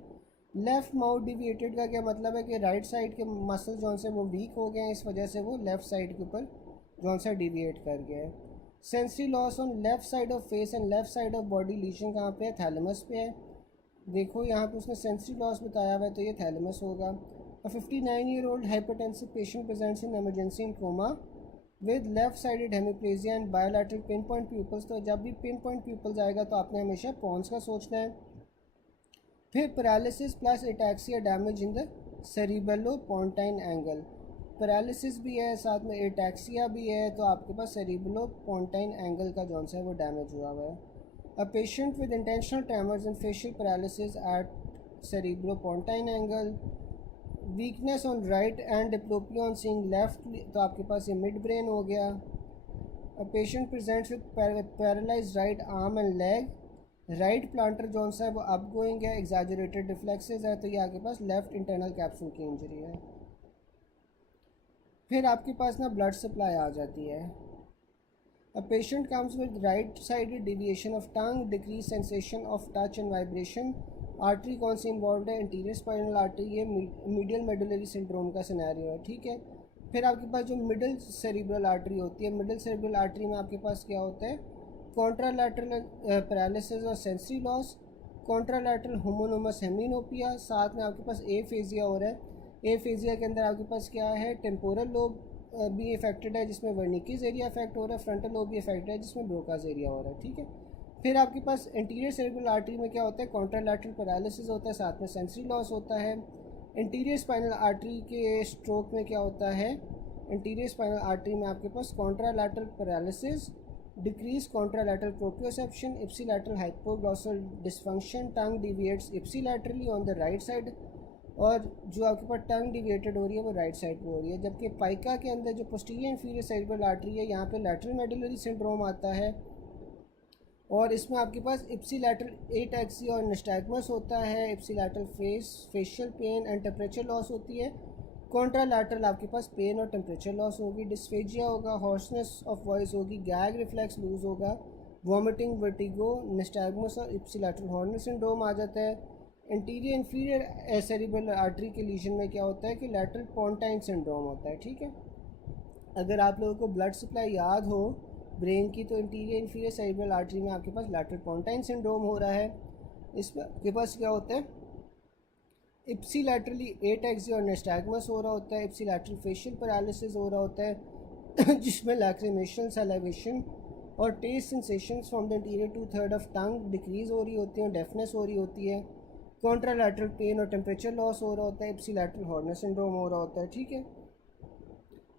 लेफ्ट माउथ डिविएटेड का क्या मतलब है कि राइट साइड के मसल जौन से वो वीक हो गए हैं, इस वजह से वो लेफ्ट साइड के ऊपर जौन सा डिविएट कर गया है। Sensory loss on left side of face and left side of body lesion कहाँ पे है, थैलेमस पे है। देखो यहाँ पे उसने सेंसरी लॉस बताया हुआ है, तो ये थैलेमस होगा। अ 59-year-old hypertensive patient presents in emergency in coma with left sided hemiplegia and bilateral pin point people's. तो जब भी पिन पॉइंट प्यूपल्स आएगा तो आपने हमेशा पॉन्स का सोचना है। फिर paralysis plus ataxia damage in the cerebellopontine angle, paralysis भी है साथ में एटैक्सिया भी है, तो आपके पास सेरिबेलो पोंटाइन एंगल का जौन सा है वो डैमेज हुआ हुआ है। A patient with intentional tremors and facial paralysis at cerebellopontine angle, weakness on right and diplopia on seeing left, तो आपके पास ये मिड ब्रेन हो गया। A patient presents with paralyse right arm and leg, right plantar जौन सा है वो अप गोइंग है, एग्जैजरेटेड रिफ्लेक्सेस है, तो ये आपके पास लेफ्ट इंटरनल कैप्सूल की इंजरी है। फिर आपके पास ना ब्लड सप्लाई आ जाती है। A patient comes with right sided deviation of tongue, decrease sensation of touch and vibration, artery कौन सी इन्वॉल्व है, इंटीरियर स्पाइनल आर्टरी, ये मीडियल मेडुलरी सिंड्रोम का सिनेरियो है। ठीक है, फिर आपके पास जो मिडिल सेरिब्रल आर्टरी होती है, मिडिल सेरिब्रल आर्टरी में आपके पास क्या होता है, कॉन्ट्रालैटरल पैरालिसिस और सेंसरी लॉस, कॉन्ट्रालैटरल होमोनोमस हेमिनोपिया, साथ में आपके पास एफेजिया हो रहा है। एफेजिया के अंदर आपके पास क्या है, टेम्पोरल लोब भी इफेक्टेड है जिसमें वर्निकीज एरिया इफेक्ट हो रहा है, फ्रंटल लोब भी इफेक्टेड है जिसमें ब्रोकाज एरिया हो रहा है। ठीक है, फिर आपके पास इंटीरियर सेरिब्रल आर्टरी में क्या होता है, कॉन्ट्रालैटरल पैरालिसिस होता है, साथ में सेंसरी लॉस होता है। इंटीरियर स्पाइनल आर्टरी के स्ट्रोक में क्या होता है, इंटीरियर स्पाइनल आर्टरी में आपके पास contralateral paralysis, decrease contralateral proprioception, ipsilateral hypoglossal dysfunction, tongue deviates ipsilaterally on the right side, और जो आपके पास टंग डिविएटेड हो रही है वो राइट साइड पे हो रही है। जबकि पाइका के अंदर जो पोस्टीरियर इंफीरियर सेरिब्रल आर्टरी है, यहाँ पे लैटरल मेडुलरी सिंड्रोम आता है और इसमें आपके पास इप्सिलैटरल एटैक्सिया और निस्टैग्मस होता है, ipsilateral facial pen and temperature loss होती है, कॉन्ट्रालैटरल आपके पास पेन और टेम्परेचर लॉस होगी, डिस्फेजिया होगा, हॉर्सनेस ऑफ वॉइस होगी, गैग रिफ्लेक्स लूज होगा, वॉमिटिंग, वर्टिगो, निस्टैग्मस और इप्सिलैटरल हॉर्नर सिंड्रोम आ जाता है। इंटीरियर इंफीरियर सेरिब्रल आर्टरी के लीजन में क्या होता है कि लैटरल पोंटाइन सिंड्रोम होता है। ठीक है, अगर आप लोगों को ब्लड सप्लाई याद हो ब्रेन की, तो इंटीरियर इंफीरियर सेरिब्रल आर्टरी में आपके पास लैटरल पोंटाइन सिंड्रोम हो रहा है। इसमें आपके पास क्या होता है, इप्सिलैटरली एटैक्सिया और निस्टैग्मस हो रहा होता है, इप्सिलैटरल फेशियल पैरालिसिस हो रहा होता है जिसमें लैक्रिमेशन, सैलाइवेशन और taste sensations from the interior 2/3 of tongue decrease हो रही होती हैं, डेफनेस हो रही होती है, कॉन्ट्रालैटरल पेन और टेम्परेचर लॉस हो रहा होता है, इप्सिलैटरल हॉर्नर सिंड्रोम हो रहा होता है। ठीक है,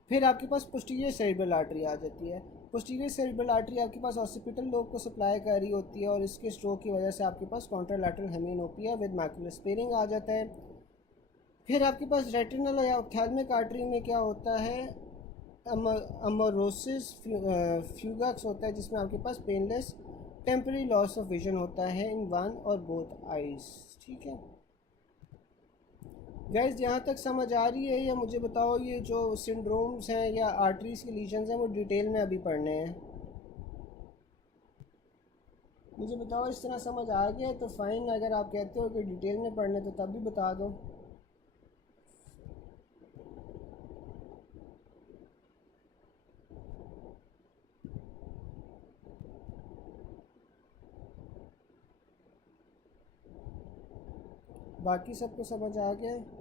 फिर आपके पास पोस्टीरियर सेरिब्रल आर्टरी आ जाती है। पोस्टीरियर सेरिब्रल आर्टरी आपके पास ऑसिपिटल लोब को सप्लाई कर रही होती है और इसके स्ट्रोक की वजह से आपके पास कॉन्ट्रालैटरल हेमिनोपिया विद मैकुलर स्पेयरिंग आ जाता है। फिर आपके पास रेटिनल या ऑप्थेल्मिक आर्टरी में क्या होता है, अमोरोसिस फ्यूगक्स होता है जिसमें आपके पास painless temporary loss of vision होता है इन वन और बोथ आइज। ठीक है गैस, यहाँ तक समझ आ रही है, या मुझे बताओ ये जो सिंड्रोम्स हैं या आर्टरीज के लीजन्स हैं वो डिटेल में अभी पढ़ने हैं, मुझे बताओ इस तरह समझ आ गया तो फ़ाइन, अगर आप कहते हो कि डिटेल में पढ़ने तो तब भी बता दो। बाकी सबको समझ आ गया है?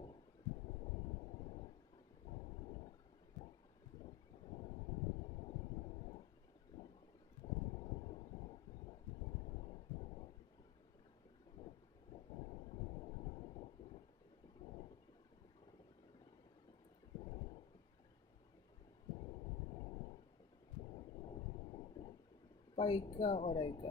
पाइका और आइका।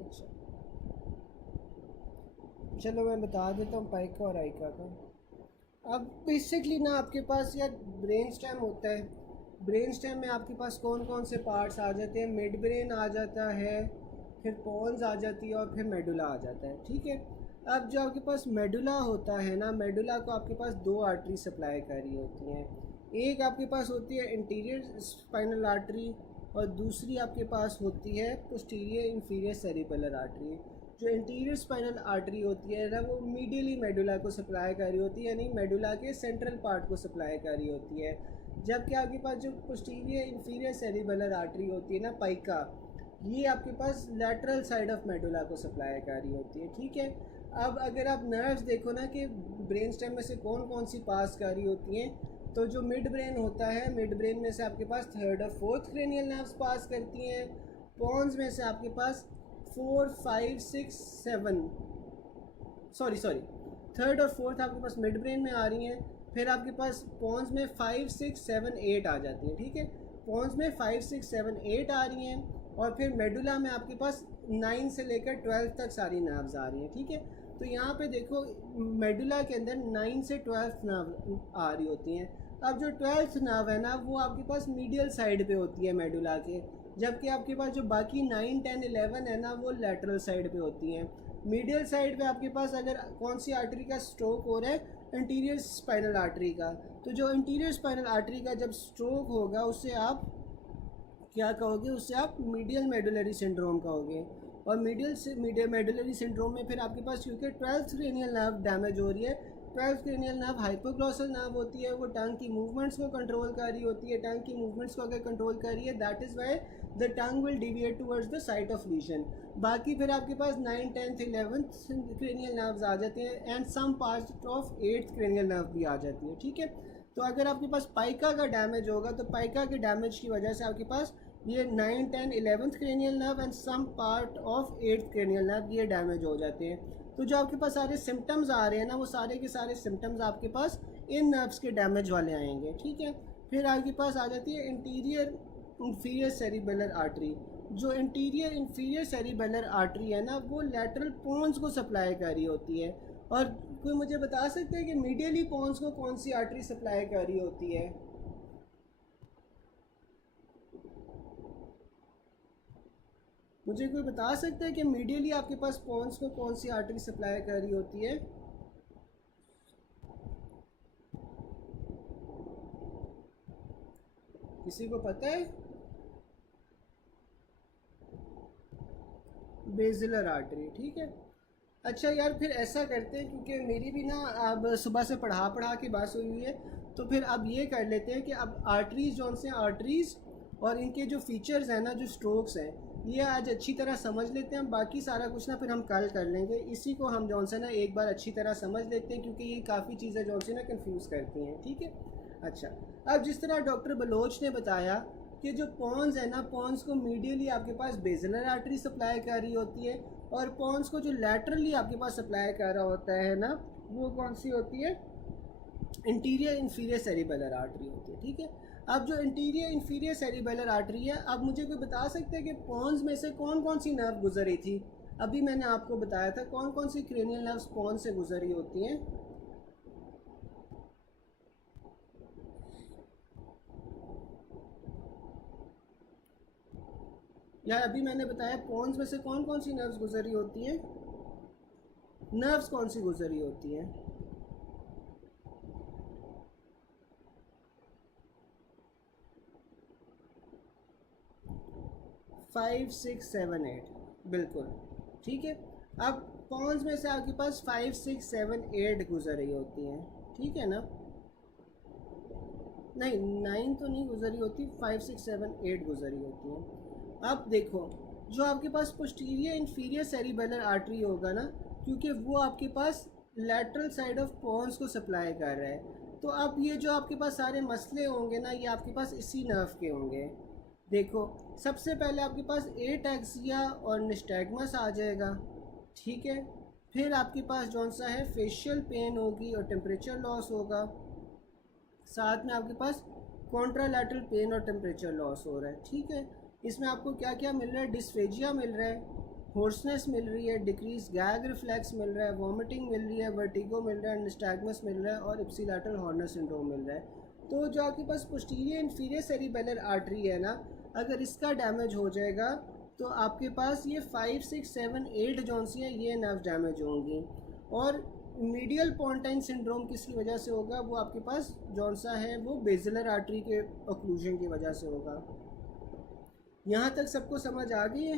अच्छा, चलो मैं बता देता हूँ पाइका और आइका का। अब बेसिकली ना आपके पास यार ब्रेन स्टेम होता है। ब्रेन स्टेम में आपके पास कौन कौन से पार्ट्स आ जाते हैं? मिड ब्रेन आ जाता है, फिर पोन्स आ जाती है और फिर मेडुला आ जाता है। ठीक है, अब जो आपके पास मेडुला होता है ना, मेडुला को आपके पास दो आर्टरी सप्लाई कर रही होती हैं। एक आपके पास होती है इंटीरियर स्पाइनल आर्टरी और दूसरी आपके पास होती है पोस्टीरियर इंफीरियर सेरिबेलर आर्टरी। जो इंटीरियर स्पाइनल आर्टरी होती है ना, वो मीडियली मेडुला को सप्लाई कर रही होती है, यानी मेडुला के सेंट्रल पार्ट को सप्लाई कर रही होती है। जबकि आपके पास जो पोस्टीरियर इंफीरियर सेरिबेलर आर्टरी होती है ना, पाइका, ये आपके पास लैटरल साइड ऑफ मेडुला को सप्लाई कर रही होती है। ठीक है, अब अगर आप नर्व्स देखो ना कि ब्रेन स्टेम में से कौन कौन सी पास कर रही होती हैं, तो जो मिड ब्रेन होता है, मिड ब्रेन में से आपके पास थर्ड और फोर्थ क्रेनियल नर्व्स पास करती हैं। पॉन्स में से आपके पास 4, 5, 6, 7 सॉरी थर्ड और फोर्थ आपके पास मिड ब्रेन में आ रही हैं। फिर आपके पास पॉन्स में 5, 6, 7, 8 आ जाती हैं। ठीक है, पॉन्स में 5, 6, 7, 8 आ रही हैं और फिर मेडुला में आपके पास 9 से लेकर 12 तक सारी नर्व्स आ रही हैं। ठीक है, तो यहाँ पे देखो मेडुला के अंदर 9 से 12 नर्व आ रही होती हैं। अब जो 12th नर्व है ना, वो आपके पास मीडियल साइड पे होती है मेडुला के, जबकि आपके पास जो बाकी 9, 10, 11 है ना, वो लेटरल साइड पे होती हैं। मीडियल साइड पे आपके पास अगर कौन सी आर्टरी का स्ट्रोक हो रहा है? इंटीरियर स्पाइनल आर्टरी का। तो जो इंटीरियर स्पाइनल आर्टरी का जब स्ट्रोक होगा, उससे आप क्या कहोगे? उससे आप मीडियल मेडुलरी सिंड्रोम कहोगे। और मीडियल मेडुलरी सिंड्रोम में फिर आपके पास क्योंकि 12th क्रेनियल नर्व डैमेज हो रही है, 12th cranial nerve hypoglossal nerve होती है, वो टंग की मूवमेंट्स को कंट्रोल कर रही होती है। टंग की मूवमेंट्स को अगर कंट्रोल कर रही है, that is why the tongue will deviate towards the site of legion. बाकी फिर आपके पास 9, 10th, 11th क्रेनियल नर्व्स आ जाते हैं and some part of 8th cranial nerve भी आ जाती है। ठीक है, तो अगर आपके पास पाइका का डैमेज होगा, तो पाइका के डैमेज की वजह से आपके पास ये 9, 10, 11th cranial nerve and some part of 8th cranial nerve ये डैमेज हो जाते हैं। तो जो आपके पास सारे सिम्टम्स आ रहे हैं ना, वो सारे के सारे सिम्टम्स आपके पास इन नर्व्स के डैमेज वाले आएंगे। ठीक है, फिर आपके पास आ जाती है इंटीरियर इंफीरियर सेरिबेलर आर्टरी। जो इंटीरियर इंफीरियर सेरिबेलर आर्टरी है ना, वो लैटरल पोन्स को सप्लाई कर रही होती है। और कोई मुझे बता सकते हैं कि मीडियली पोन्स को कौन सी आर्टरी सप्लाई कर रही होती है? मुझे कोई बता सकता है कि मीडियली आपके पास पोन्स को कौन सी आर्टरी सप्लाई कर रही होती है? किसी को पता है? Basilar artery. ठीक है, अच्छा यार, फिर ऐसा करते हैं, क्योंकि मेरी भी ना अब सुबह से पढ़ा के बात हुई है, तो फिर अब ये कर लेते हैं कि अब आर्टरीज जौन से आर्टरीज और इनके जो फीचर्स हैं ना, जो स्ट्रोक्स हैं, ये आज अच्छी तरह समझ लेते हैं। बाकी सारा कुछ ना फिर हम कल कर लेंगे। इसी को हम जौन से ना एक बार अच्छी तरह समझ लेते हैं, क्योंकि ये काफ़ी चीज़ें जौन से ना कंफ्यूज करती हैं। ठीक है, अच्छा, अब जिस तरह डॉक्टर बलोच ने बताया कि जो पॉन्स है ना, पॉन्स को मीडियली आपके पास बेजिलर आर्टरी सप्लाई कर रही होती है और पॉन्स को जो लैटरली आपके पास सप्लाई कर रहा होता है ना, वो कौन सी होती है? इंटीरियर इंफीरियर सेरिबेलर आर्टरी होती है। ठीक है, अब जो इंटीरियर इंफीरियर सेरिबेलर आर्टरी है, अब मुझे कोई बता सकते हैं कि पॉन्स में से कौन कौन सी नर्व गुजर रही थी? अभी मैंने आपको बताया था कौन कौन सी क्रेनियल नर्व्स पॉन्स से गुजर रही होती हैं। यार अभी मैंने बताया पॉन्स में से कौन कौन सी नर्व्स गुजर रही होती हैं। नर्व्स कौन सी गुजर रही होती हैं? 5, 6, 7, 8 बिल्कुल। ठीक है, अब पॉन्स में से आपके पास 5, 6, 7, 8 गुजर रही होती हैं। ठीक है ना, नहीं 9 तो नहीं गुजरी होती, 5, 6, 7, 8 गुजरी होती हैं। अब देखो, जो आपके पास पोस्टीरियर इंफीरियर सेरिबेलर आर्टरी होगा ना, क्योंकि वो आपके पास लैटरल साइड ऑफ पॉन्स को सप्लाई कर रहा है, तो अब ये जो आपके पास सारे मसले होंगे ना, ये आपके पास इसी नर्व के होंगे। देखो, सबसे पहले आपके पास एटैक्सिया और निस्टैग्मस आ जाएगा। ठीक है, फिर आपके पास जौन सा है फेशियल पेन होगी और टेम्परेचर लॉस होगा। साथ में आपके पास कॉन्ट्रालैटरल पेन और टेम्परेचर लॉस हो रहा है। ठीक है, इसमें आपको क्या क्या मिल रहा है? डिस्फेजिया मिल रहा है, होर्सनेस मिल रही है, डिक्रीज गैग रिफ्लेक्स मिल रहा है, वॉमिटिंग मिल रही है, वर्टिगो मिल रहा है, निस्टैग्मस मिल रहा है और इप्सिलैटरल हॉर्नर सिंड्रोम मिल रहा है। तो जो आपके पास पोस्टीरियर इंफीरियर सेरिबेलर आर्टरी है ना, अगर इसका डैमेज हो जाएगा तो आपके पास ये 5, 6, 7, 8 जौन सी है ये नर्व डैमेज होंगी। और मीडियल पोंटाइन सिंड्रोम किसकी वजह से होगा? वो आपके पास जौन सा है वो बेजिलर आर्टरी के ऑक्लूजन की वजह से होगा। यहाँ तक सबको समझ आ गई है?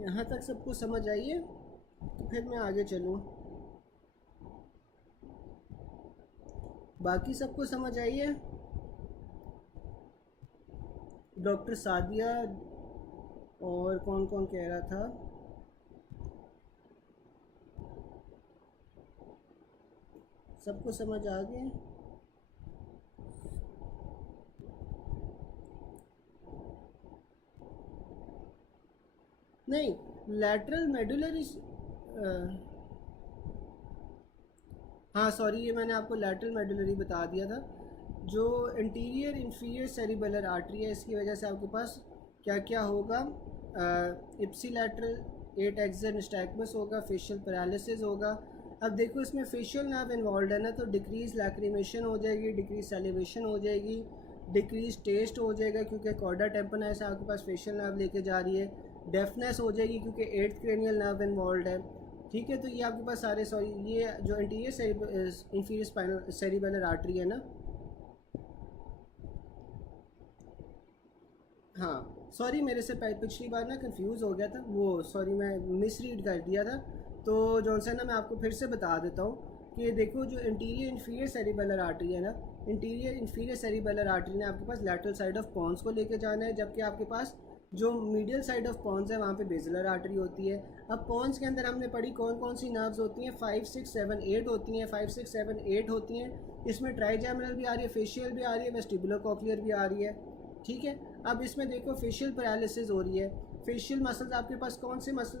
यहाँ तक सबको समझ आई है? तो फिर मैं आगे चलूँ। बाकी सबको समझ आई है? डॉक्टर सादिया और कौन कौन कह रहा था? सबको समझ आ गए? नहीं, लैटरल मेडुलरी, हाँ सॉरी, ये मैंने आपको लैटरल मेडुलरी बता दिया था। जो इंटीरियर इंफीरियर सेरिबेलर आर्टरी है इसकी वजह से आपके पास क्या क्या होगा? इप्सिलैटरल 8 एक्सियल निस्टैग्मस होगा, फेशियल पैरालिसिस होगा। अब देखो इसमें फेशियल नर्व इन्वॉल्व है ना, तो डिक्रीज लैक्रिमेशन हो जाएगी, डिक्रीज सैलिवेशन हो जाएगी, डिक्रीज टेस्ट हो जाएगा क्योंकि कॉर्डा टेम्पोरालिस आपके पास फेशियल नर्व लेके जा रही है। डेफनेस हो जाएगी क्योंकि 8th क्रेनियल नर्व इन्वॉल्व है। ठीक है, तो ये आपके पास सारे, सॉरी ये जो interior inferior spinal cerebellar artery है ना, हाँ सॉरी मेरे से पिछली बार ना कंफ्यूज हो गया था वो, सॉरी मैं मिस रीड कर दिया था। तो जौन सा ना मैं आपको फिर से बता देता हूँ कि देखो जो इंटीरियर इंफीरियर सेरिबेलर आर्टरी है ना, इंटीरियर इंफीरियर सेरिबेलर आर्टरी ने आपके पास लैटरल साइड ऑफ पॉन्स को लेके जाना है, जबकि आपके पास जो मीडियल साइड ऑफ पॉन्स है वहाँ पे बेसिलर आर्टरी होती है। अब पॉन्स के अंदर हमने पढ़ी कौन कौन सी नर्व्स होती हैं? 5, 6, 7, 8 होती हैं। 5, 6, 7, 8 होती हैं। इसमें ट्राइजेमिनल भी आ रही है, फेशियल भी आ रही है, वेस्टिबुलर कॉक्लियर भी आ रही है। ठीक है, अब इसमें देखो फेशियल पैरालिसिस हो रही है। फेशियल मसल्स आपके पास कौन से मसल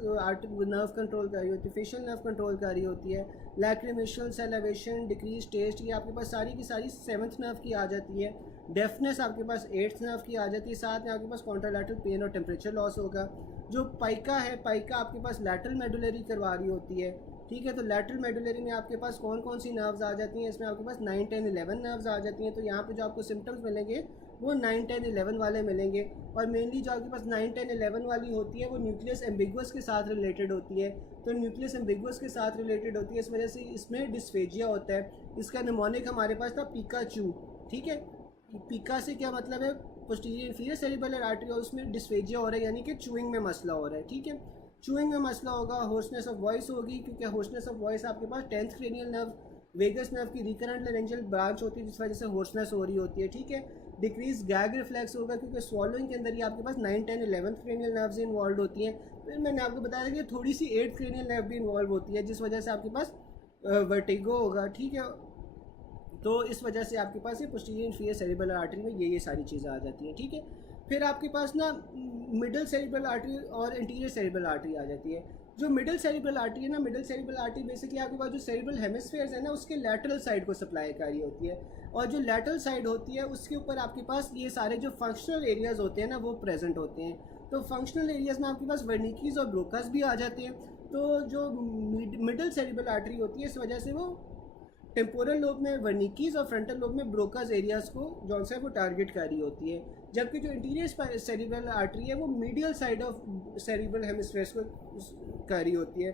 नर्व कंट्रोल कर रही होती है? फेशियल नर्व कंट्रोल कर रही होती है। लैक्रिमेशन, सैलिवेशन, डिक्रीज टेस्ट, ये आपके पास सारी की सारी 7th नर्व की आ जाती है। डेफनेस आपके पास 8th नर्व की आ जाती है। साथ में आपके पास कॉन्ट्रालैटरल पेन और टेम्परेचर लॉस होगा। जो पाइका है, पाइका आपके पास लैटरल मेडुलरी करवा रही होती है। ठीक है, तो लैटरल मेडुलरी में आपके पास कौन कौन सी नर्व्स आ जाती हैं? इसमें आपके पास 9, 10, 11 नर्व्स आ जाती हैं। तो यहाँ पे जो आपको सिम्टम्स मिलेंगे वो 9, 10, 11 वाले मिलेंगे। और मेनली जो आपके पास 9, 10, 11 वाली होती है वो न्यूक्लियस एम्बिगुअस के साथ रिलेटेड होती है। तो न्यूक्लियस एम्बिगुअस के साथ रिलेटेड होती है, इस वजह से इसमें डिस्फेजिया होता है। इसका निमोनिक हमारे पास था पिकाचू। ठीक है, पिका से क्या मतलब है? पोस्टीरियर इंफीरियर सेरिबेलर आर्टरी, और उसमें डिस्फेजिया हो रहा है यानी कि चूइंग में मसला हो रहा है। ठीक है, चूइंग में मसला होगा, होर्सनेस ऑफ वॉइस होगी क्योंकि होर्सनेस ऑफ वॉइस आपके पास 10th cranial nerve vagus nerve की रिकरेंट लेरेंजियल ब्रांच होती है जिस वजह से होर्सनेस हो रही होती है। ठीक है, डिक्रीज गैग रिफ्लेक्स होगा क्योंकि स्वॉलोइंग के अंदर ही आपके पास 9, 10, 11th क्रेनियल नर्व्स इन्वॉल्व होती हैं। फिर मैंने आपको बताया था कि थोड़ी सी 8th क्रेनियल नर्व भी इन्वॉल्व होती है जिस वजह से आपके पास वर्टिगो होगा। ठीक है, तो इस वजह से आपके पास ये पोस्टीरियर इंफीरियर सेरिबेलर आर्टरी में ये सारी चीज़ें आ जाती हैं। ठीक है, फिर आपके पास ना मिडल सेरिब्रल आर्टरी और इंटीरियर सेरिब्रल आर्टरी आ जाती है। जो मिडल सेरिब्रल आर्टरी है ना, मिडल सेरिब्रल आर्टरी बेसिकली आपके पास जो सेरिब्रल हेमिस्फेयर्स है ना उसके लैटरल साइड को सप्लाई कर रही होती है। और जो लैटरल साइड होती है उसके ऊपर आपके पास ये सारे जो फंक्शनल एरियाज होते हैं ना वो प्रेजेंट होते हैं। तो फंक्शनल एरियाज में आपके पास वर्निकीज और ब्रोकास भी आ जाते हैं। तो जो मिडल सेरिब्रल आर्टरी होती है इस वजह से वो टेम्पोरल लोब में वर्निकीज और फ्रंटल लोब में ब्रोकास एरियाज को जौन सा है वो टारगेट कर रही होती है। जबकि जो इंटीरियर सेरिब्रल आर्टरी है वो medial side of cerebral hemispheres को कर रही होती है।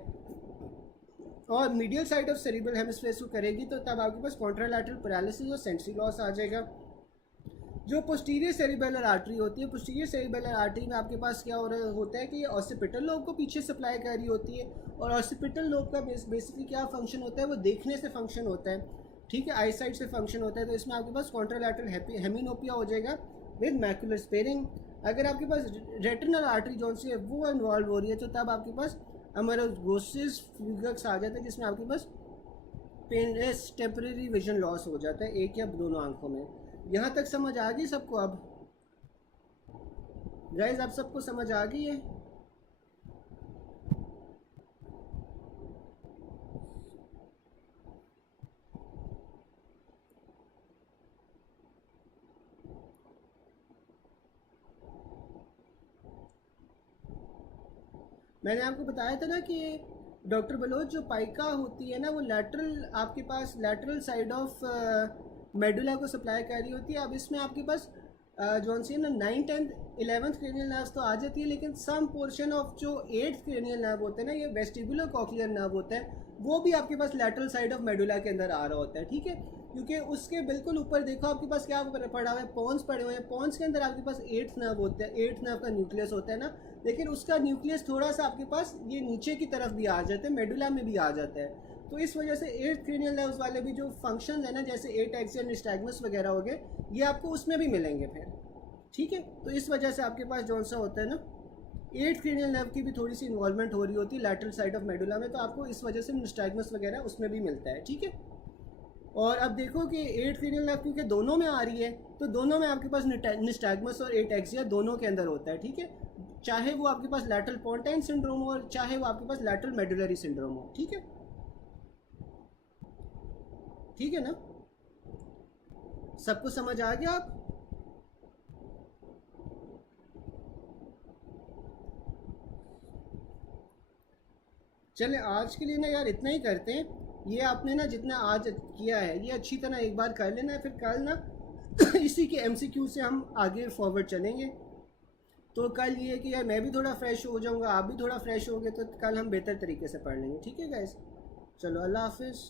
और medial side of cerebral hemispheres को करेगी तो तब आपके पास कॉन्ट्रालैटरल पैरालिसिस और सेंसरी लॉस आ जाएगा। जो पोस्टीरियर सेरिबेलर आर्टरी होती है, पोस्टीरियर सेरिबेलर आर्टरी में आपके पास क्या हो रहा होता है कि ये ऑसिपिटल लोब को पीछे सप्लाई कर रही होती है। और ऑसिपिटल लोब का बेसिकली क्या फंक्शन होता है? वो देखने से फंक्शन होता है। ठीक है, आई साइड से फंक्शन होता है। तो इसमें आपके पास कॉन्ट्रालैटरल हेमिनोपिया हो जाएगा विद मैकुलर स्पेयरिंग। अगर आपके पास रेटिनल आर्टरी जौन सी है वो इन्वॉल्व हो रही है तो तब आपके पास अमेरोगोसिस फ्यूगस आ जाता है जिसमें आपके पास पेनलेस टेम्परेरी विजन लॉस हो जाता है एक या दोनों आंखों में। यहाँ तक समझ आ गई सबको? अब गाइस आप सबको समझ आ गई है? मैंने आपको बताया था ना कि डॉक्टर बलोच जो पाइका होती है ना वो लैटरल, आपके पास लैटरल साइड ऑफ मेडुला को सप्लाई कर रही होती है। अब इसमें आपके पास जौन सी है ना 9th and 11th cranial nerves तो आ जाती है, लेकिन सम पोर्शन ऑफ जो 8th क्रेनियल नर्व होता है ना, ये वेस्टिबुलर कॉक्लियर नर्व होता है, वो भी आपके पास लैटरल साइड ऑफ मेडुला के अंदर आ रहा होता है। ठीक है, क्योंकि उसके बिल्कुल ऊपर देखो आपके पास क्या पड़ा हुआ है, पॉन्स पड़े हुए हैं। पॉन्स के अंदर आपके पास 8th नर्व होता है, 8th नर्व का न्यूक्लियस होता है ना, लेकिन उसका न्यूक्लियस थोड़ा सा आपके पास ये नीचे की तरफ भी आ जाता है, मेडुला में भी आ जाता है। तो इस वजह से 8th क्रेनियल नर्व्स वाले भी जो फंक्शन है ना, जैसे 8 एक्सियल निस्टैग्मस वगैरह हो गए, ये आपको उसमें भी मिलेंगे फिर। ठीक है, तो इस वजह से आपके पास जौन सा होता है ना 8th क्रेनियल नर्व की भी थोड़ी सी इन्वॉल्वमेंट हो रही होती है लैटरल साइड ऑफ मेडुला में, तो आपको इस वजह से निस्टैग्मस वगैरह उसमें भी मिलता है। ठीक है, और अब देखो कि 8th क्रेनियल नर्व क्योंकि दोनों में आ रही है, तो दोनों में आपके पास निस्टैग्मस और 8 एक्सिया दोनों के अंदर होता है। ठीक है, चाहे वो आपके पास लैटरल पोंटाइन सिंड्रोम हो और चाहे वो आपके पास लैटरल मेडुलरी सिंड्रोम हो। ठीक है, ठीक है ना, सबको समझ आ गया आप? चले आज के लिए ना यार इतना ही करते हैं। ये आपने ना जितना आज किया है ये अच्छी तरह एक बार कर लेना है, फिर कल ना इसी के एमसीक्यू से हम आगे फॉरवर्ड चलेंगे। तो कल ये कि यार मैं भी थोड़ा फ्रेश हो जाऊंगा, आप भी थोड़ा फ्रेश होगे, तो कल हम बेहतर तरीके से पढ़ लेंगे। ठीक है गाइस, चलो अल्लाह हाफिज़।